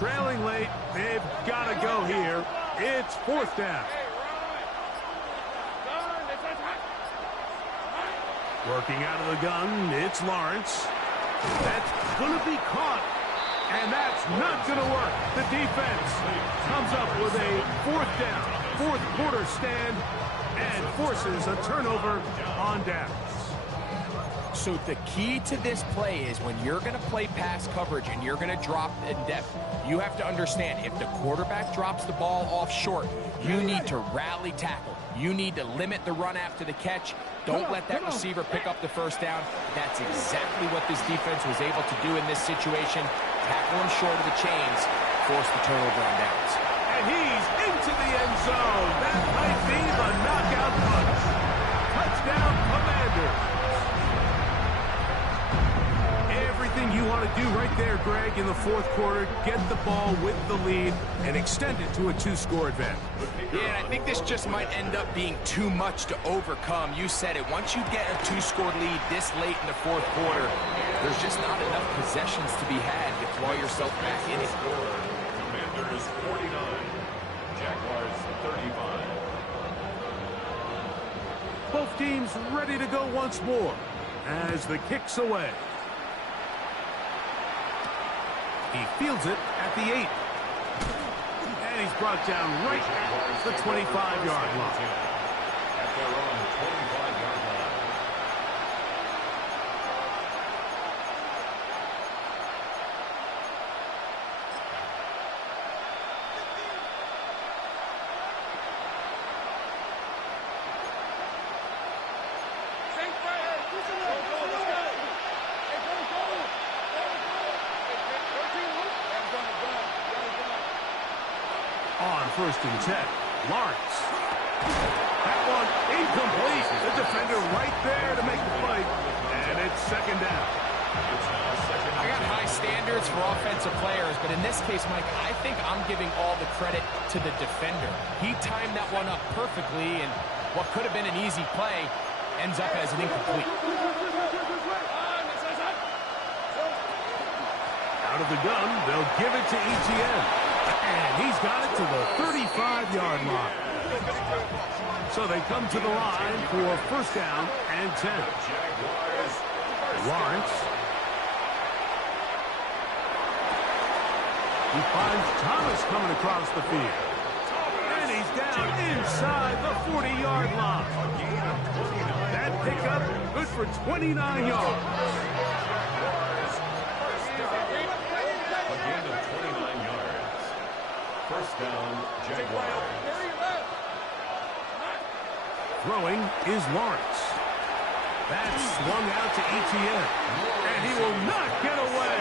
Trailing late, they've got to go here. It's fourth down. Working out of the gun, it's Lawrence. That's going to be caught. And that's not going to work. The defense comes up with a fourth down, fourth quarter stand, and forces a turnover on downs. So the key to this play is when you're going to play pass coverage and you're going to drop in depth, you have to understand if the quarterback drops the ball off short, you need to rally tackle. You need to limit the run after the catch. Don't let that receiver pick up the first down. That's exactly what this defense was able to do in this situation. Tackle him short of the chains, force the turnover on downs. And he's into the end zone. That might be the knockout punch. Touchdown, Commanders. Everything you want to do right there, Greg, in the fourth quarter, get the ball with the lead and extend it to a 2-score advantage. Yeah, and I think this just might end up being too much to overcome. You said it. Once you get a 2-score lead this late in the fourth quarter, there's just not enough possessions to be had to claw yourself back in it. Commanders 49, Jaguars 35. Both teams ready to go once more as the kick's away. He fields it at the 8. And he's brought down right at the 25-yard line. At their own 25-yard line. On 1st and 10, Lawrence. That one incomplete. The defender right there to make the play. And it's 2nd down. I got high standards for offensive players, but in this case, Mike, I think I'm giving all the credit to the defender. He timed that one up perfectly, and what could have been an easy play ends up as an incomplete. Out of the gun, they'll give it to Etienne. And he's got it to the 35-yard line. So they come to the line for 1st down and 10. Lawrence. He finds Thomas coming across the field. And he's down inside the 40-yard line. That pickup good for 29 yards. A gain of 29 yards. 1st down, Jaguars. Throwing is Lawrence. That's swung out to Etienne. And he will not get away.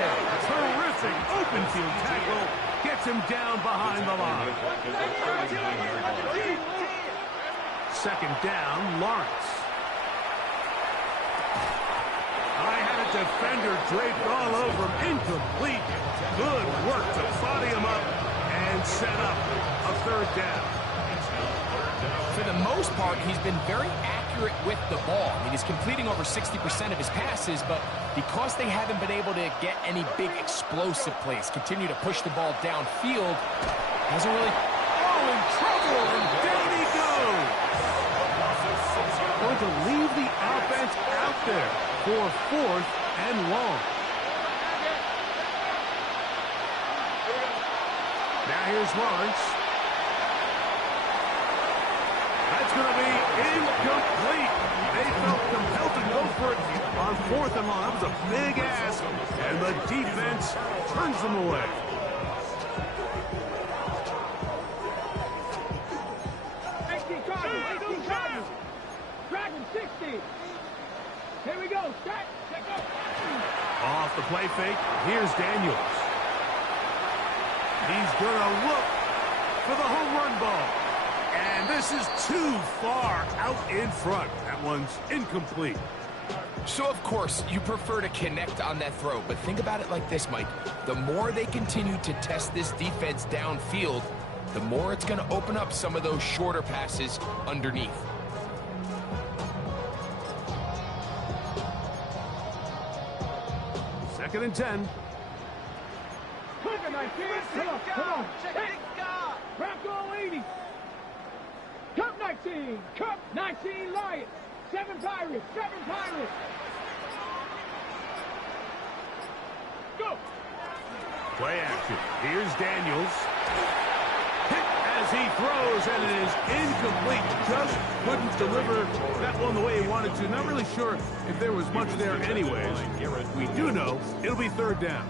Terrific open field tackle. Gets him down behind the line. 2nd down, Lawrence. I had a defender draped all over him. Incomplete. Good work to body him up and set up a 3rd down. For the most part, he's been very accurate with the ball. I mean, he's completing over 60% of his passes, but because they haven't been able to get any big explosive plays, continue to push the ball downfield, hasn't really... Oh, in trouble, and down he goes. Going to leave the offense out there for 4th and long. Now here's Lawrence. That's going to be incomplete. They felt compelled to go for it on 4th and long. That was a big ask, and the defense turns them away. Dragon 60. Here we go. Start. Off the play fake, here's Daniels. He's going to look for the home run ball. And this is too far out in front. That one's incomplete. So, of course, you prefer to connect on that throw, but think about it like this, Mike. The more they continue to test this defense downfield, the more it's going to open up some of those shorter passes underneath. Second and 10. Cougar 19. Come on. Hey. Bronco 80. Cup 19. Cup 19 Lions. 7 Pirates. 7 Pirates. Go. Play action. Here's Daniels. Hit as he throws, and it is incomplete. Just couldn't deliver that one the way he wanted to. Not really sure if there was much there anyways. We do know it'll be third down.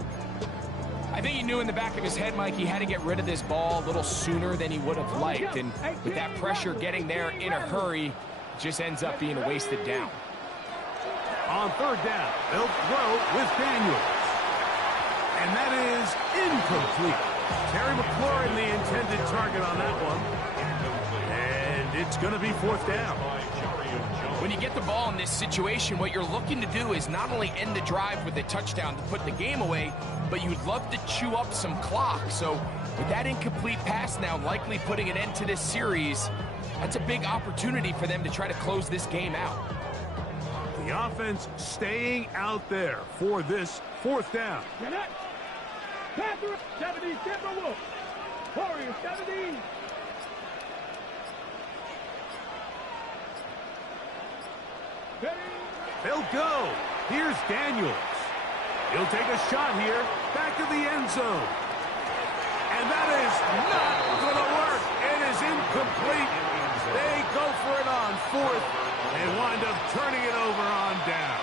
I think he knew in the back of his head, Mike, he had to get rid of this ball a little sooner than he would have liked. And with that pressure getting there in a hurry, it just ends up being a wasted down. On third down, they'll throw with Daniels. And that is incomplete. Terry McLaurin, the intended target on that one. And it's going to be fourth down. When you get the ball in this situation, what you're looking to do is not only end the drive with a touchdown to put the game away, but you'd love to chew up some clock. So with that incomplete pass now likely putting an end to this series, that's a big opportunity for them to try to close this game out. The offense staying out there for this fourth down. Panther 70, Timberwolves. Warriors 70. They'll go. Here's Daniels. He'll take a shot here. Back to the end zone. And that is not going to work. It is incomplete. They go for it on fourth and wind up turning it over on down.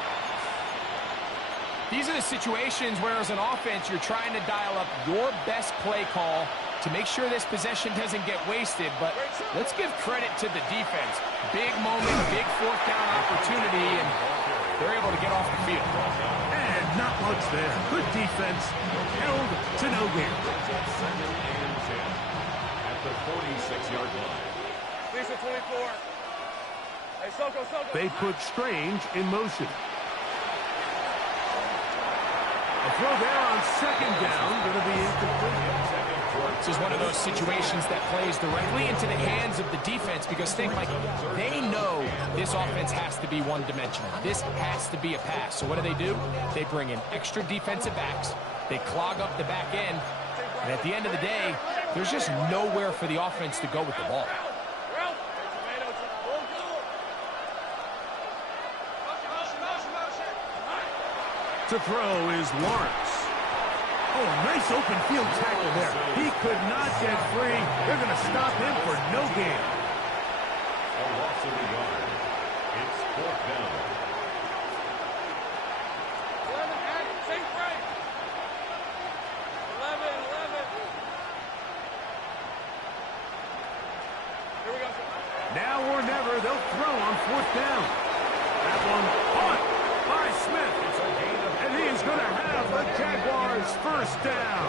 These are the situations where as an offense you're trying to dial up your best play call to make sure this possession doesn't get wasted, but let's give credit to the defense. Big moment, big fourth down opportunity, and they're able to get off the field. And not much there. Good defense, held to no gain. Second and 10 at the 46-yard line. Lisa 24. Hey, Soko. They put Strange in motion. A throw there on second down, going to be incomplete. This is one of those situations that plays directly into the hands of the defense because think like they know this offense has to be one-dimensional. This has to be a pass. So what do? They bring in extra defensive backs. They clog up the back end. And at the end of the day, there's just nowhere for the offense to go with the ball. To throw is Lawrence. Oh, nice open field tackle there. He could not get free. They're going to stop him for no gain. A loss of a yard. It's fourth down. 11, take break. 11. Here we go. Now or never, they'll throw on fourth down. That one caught by Smith. And he is going to have the Jaguars first down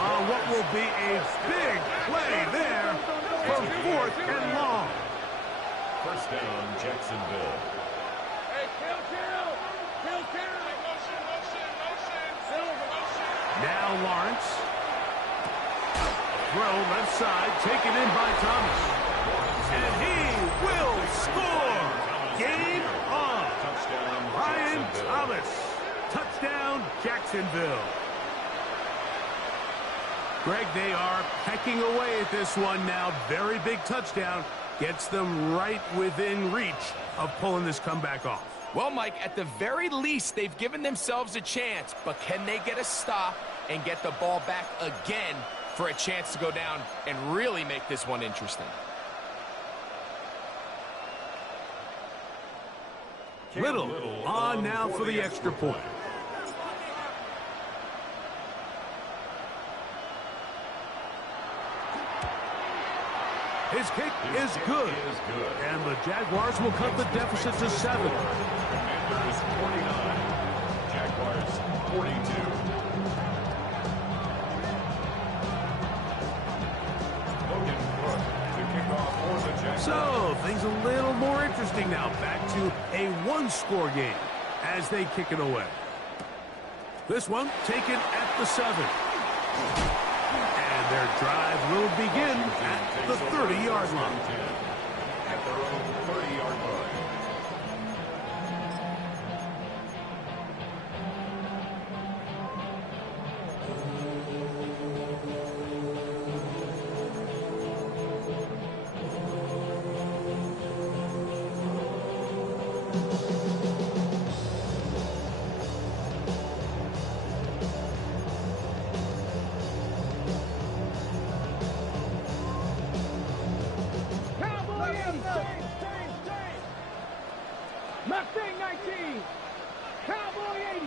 on what will be a big play there for fourth and long. First down, Jacksonville. Hey, kill. Now Lawrence. Throw left side, taken in by Thomas. And he will score. Game on. Touchdown, Ryan Jacksonville. Thomas. Touchdown, Jacksonville. Greg, they are pecking away at this one now. Very big touchdown. Gets them right within reach of pulling this comeback off. Well, Mike, at the very least, they've given themselves a chance, but can they get a stop and get the ball back again for a chance to go down and really make this one interesting? Little on now for the extra point. His kick is good. And the Jaguars will cut the deficit to 7. Commanders 49. Jaguars 42. Logan Cook to kick off for the Jaguars. So, things a little more interesting now. Back to a one-score game as they kick it away. This one taken at the 7. And their drive will begin at the 30-yard line. At their own 30-yard line. Mustang 19. Cowboy 80.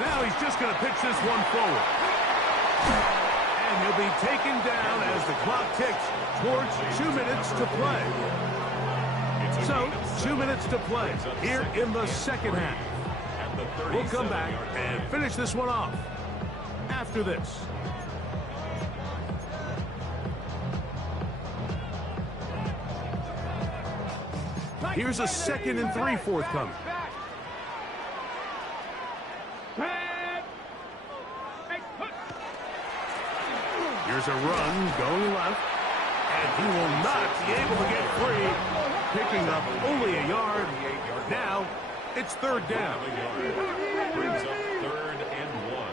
Now he's just going to pitch this one forward. And he'll be taken down as the clock ticks towards 2 minutes to play. So, 2 minutes to play here in the second half. We'll come back and finish this one off after this. Here's a 2nd and 3 forthcoming. Here's a run going left, and he will not be able to get free, picking up only a yard. Now, it's 3rd down. Brings up 3rd and 1.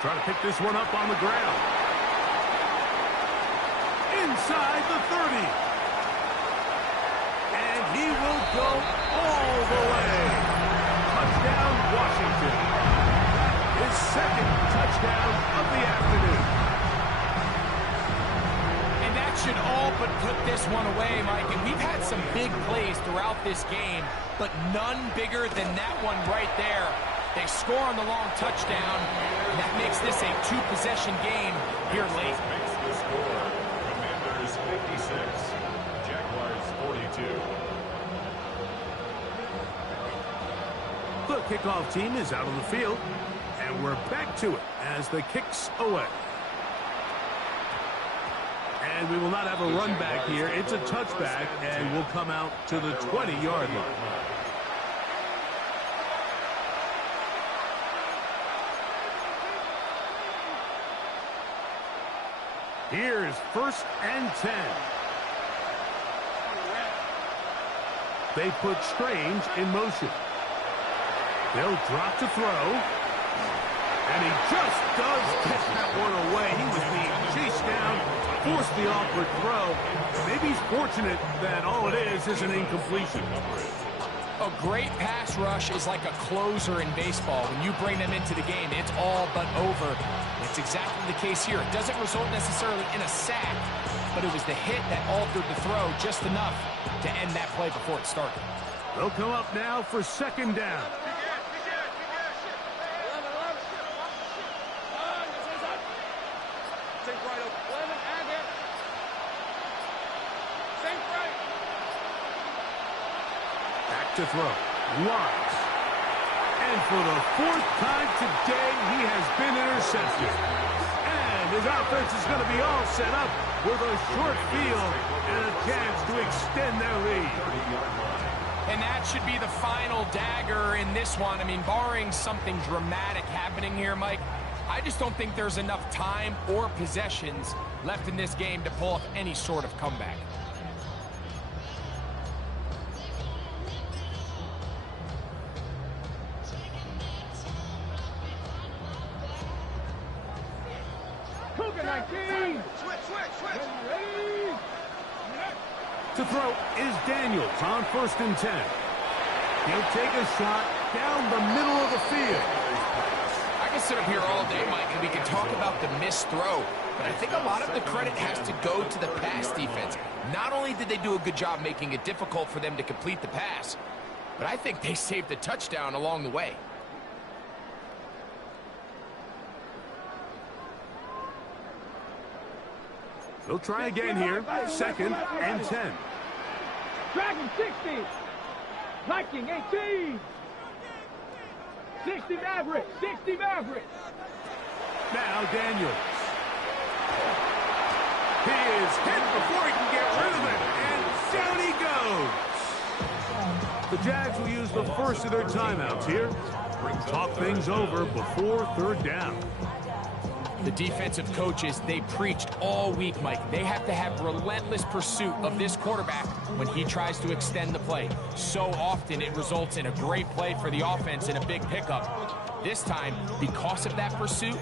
Trying to pick this one up on the ground. Inside the 30. And he will go all the way. Touchdown, Washington. His 2nd touchdown of the afternoon. And that should all but put this one away, Mike. And we've had some big plays throughout this game, but none bigger than that one right there. They score on the long touchdown. And that makes this a 2-possession game here late. Makes the score. Commanders 56, Jaguars 42. The kickoff team is out on the field, and we're back to it as the kick's away. And we will not have a run back here. It's a touchback, and we'll come out to the 20-yard line. Here's 1st and 10. They put Strange in motion. They'll drop to throw. And he just does get that one away. He was being chased down, forced the awkward throw. Maybe he's fortunate that all it is an incompletion. A great pass rush is like a closer in baseball. When you bring them into the game, it's all but over. It's exactly the case here. It doesn't result necessarily in a sack, but it was the hit that altered the throw just enough to end that play before it started. They'll come up now for 2nd down. Back to throw. Wise. And for the 4th time today, he has been intercepted. And his offense is going to be all set up with a short field and a chance to extend their lead. And that should be the final dagger in this one. I mean, barring something dramatic happening here, Mike, I just don't think there's enough time or possessions left in this game to pull off any sort of comeback. Cougar 19. Switch. To throw is Daniels on 1st and 10. He'll take a shot down the middle of the field. I can sit up here all day, Mike, and we can talk about the missed throw, but I think a lot of the credit has to go to the pass defense. Not only did they do a good job making it difficult for them to complete the pass, but I think they saved the touchdown along the way. They'll try again here. 2nd and 10. Dragon 60. Viking 18. 60 Maverick. Now Daniels. He is hit before he can get rid of it, and down he goes. The Jags will use the first of their timeouts here. Talk things over before 3rd down. The defensive coaches, they preached all week, Mike. They have to have relentless pursuit of this quarterback when he tries to extend the play. So often it results in a great play for the offense and a big pickup. This time, because of that pursuit,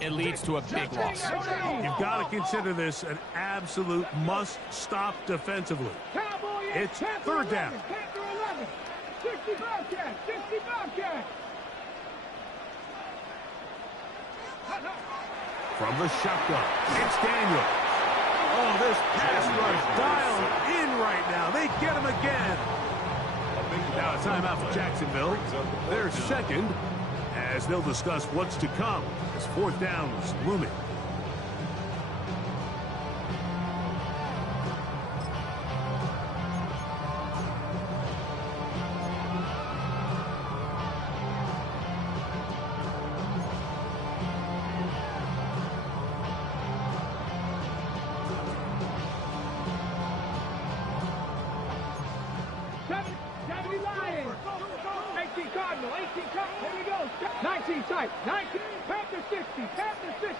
it leads to a big loss. You've got to consider this an absolute must-stop defensively. It's 3rd down. 60 Bobcat. From the shotgun, it's Daniels. Oh, this pass rush dialed in right now. They get him again. Now a timeout for Jacksonville. Their second, as they'll discuss what's to come as fourth down is looming. Cardinal, 18 cut, here we go. 19 tight, 19, Panther 60, Panther 60.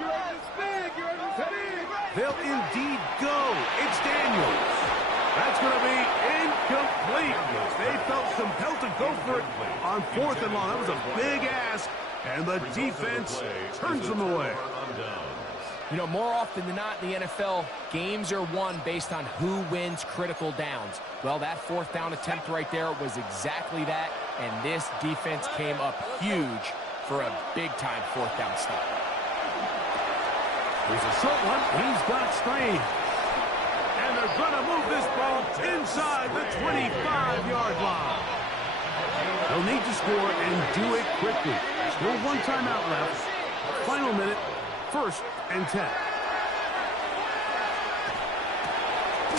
You're on this big, you're on this big. They'll indeed go. It's Daniels. That's going to be incomplete. They felt compelled to go for it on fourth and long. That was a big ask, and the defense turns them away. You know, more often than not in the NFL, games are won based on who wins critical downs. Well, that fourth down attempt right there was exactly that, and this defense came up huge for a big-time fourth down stop. Here's a short one. He's got Strain. And they're going to move this ball inside the 25-yard line. They'll need to score and do it quickly. Still one timeout left. Final minute. First and 10.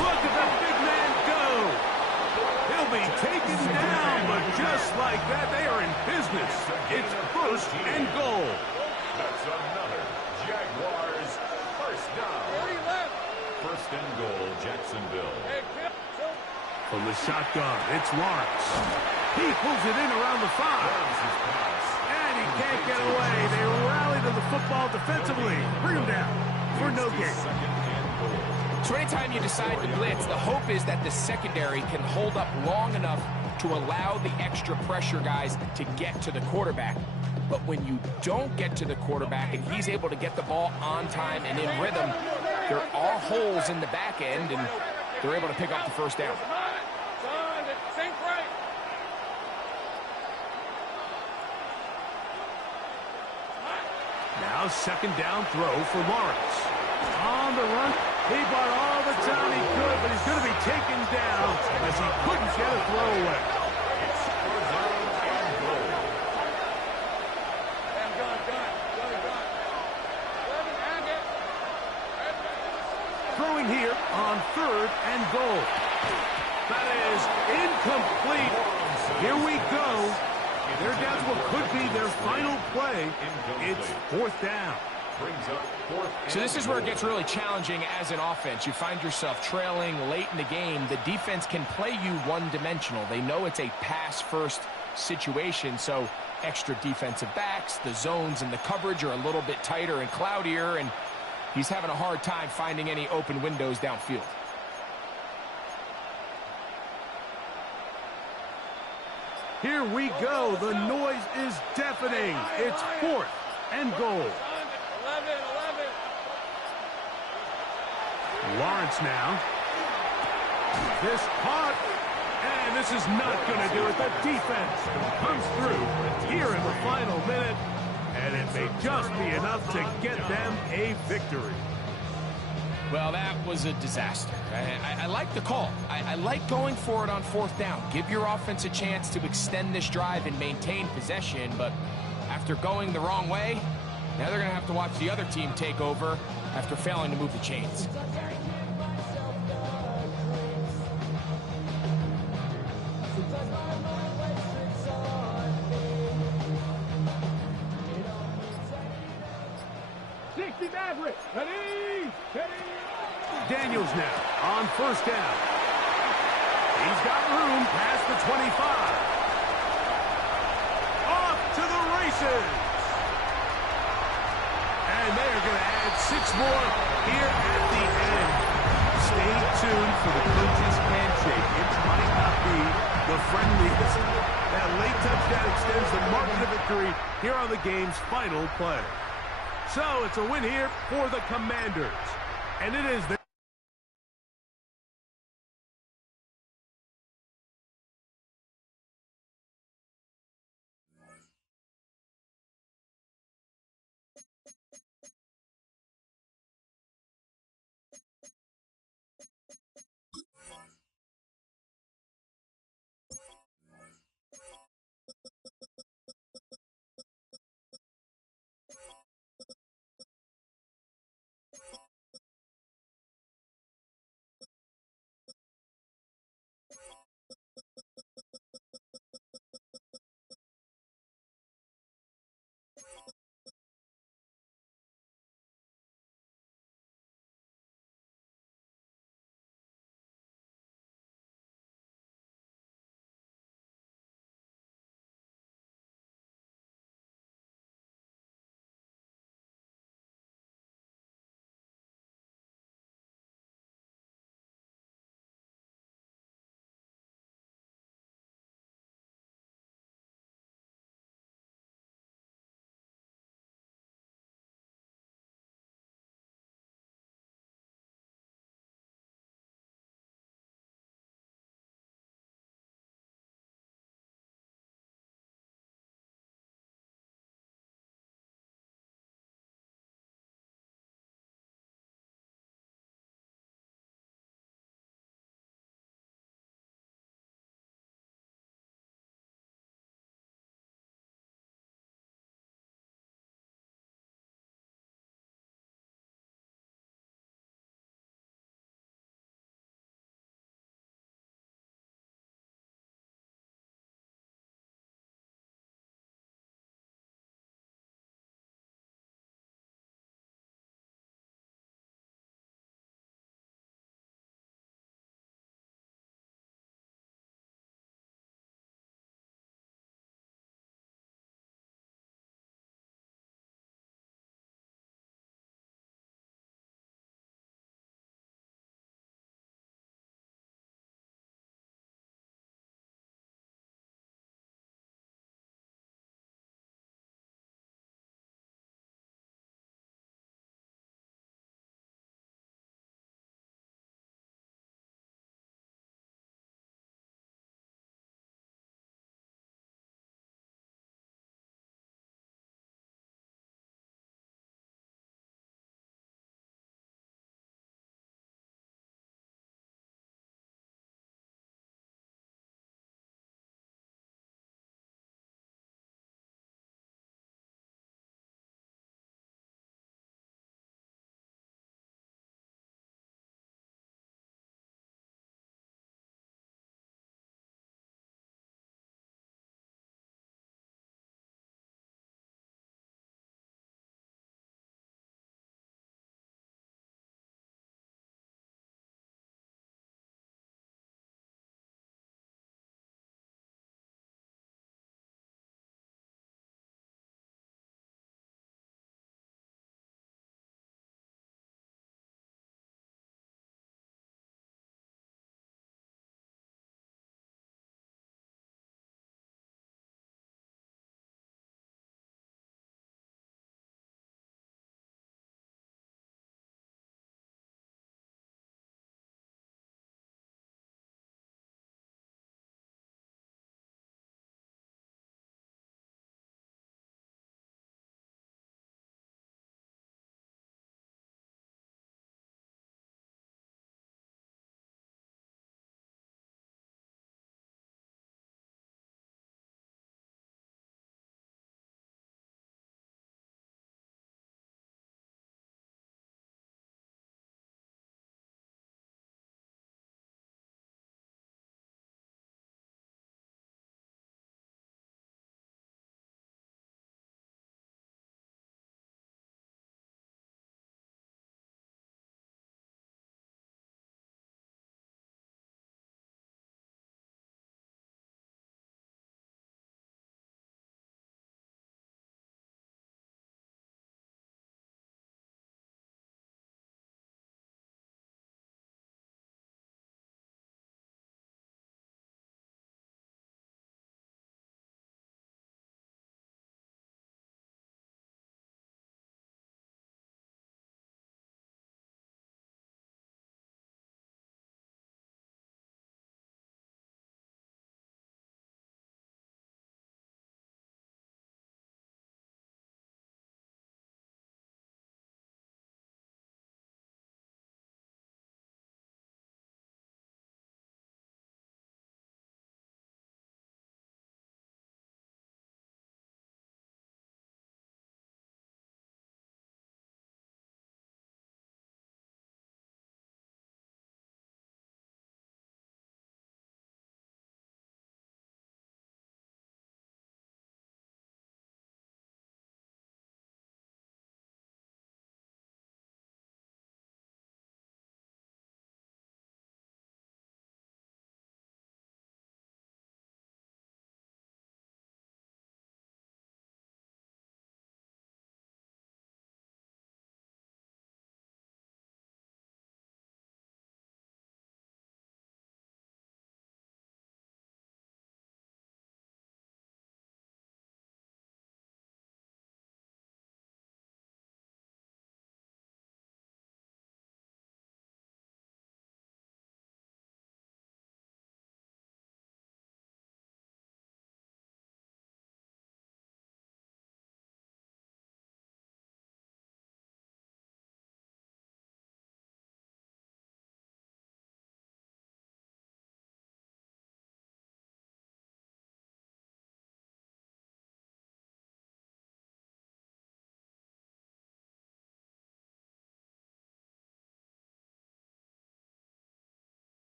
Look at the big man go. He'll be taken down, but just like that, they are in business. It's first and goal. That's another Jaguars first down. First and goal, Jacksonville. From the shotgun, it's Lawrence. He pulls it in around the 5. And he can't get away. They rally to the football defensively. Bring him down for no gain. So anytime you decide to blitz, the hope is that the secondary can hold up long enough to allow the extra pressure guys to get to the quarterback. But when you don't get to the quarterback and he's able to get the ball on time and in rhythm, there are holes in the back end, and they're able to pick up the first down. Now second down throw for Lawrence. On the run, he bought all the time he could, but he's going to be taken down as he couldn't get a throw away. Throwing here on third and goal. That is incomplete. Here we go. They're down to what could be their final play. It's fourth down. So this is where it gets really challenging as an offense. You find yourself trailing late in the game. The defense can play you one-dimensional. They know it's a pass-first situation, so extra defensive backs, the zones and the coverage are a little bit tighter and cloudier, and he's having a hard time finding any open windows downfield. Here we go. The noise is deafening. It's fourth and goal. 11. Lawrence now. This caught. And this is not going to do it. The defense comes through here in the final minute. And it may just be enough to get them a victory. Well, that was a disaster. I like the call. I like going for it on fourth down. Give your offense a chance to extend this drive and maintain possession, but after going the wrong way, now they're going to have to watch the other team take over after failing to move the chains. Maverick, ready, Daniels now on first down. He's got room past the 25. Off to the races. And they are going to add 6 more here at the end. Stay tuned for the coach's handshake. It might not be the friendliest. That late touchdown extends the margin of victory here on the game's final play. So it's a win here for the Commanders. And it is the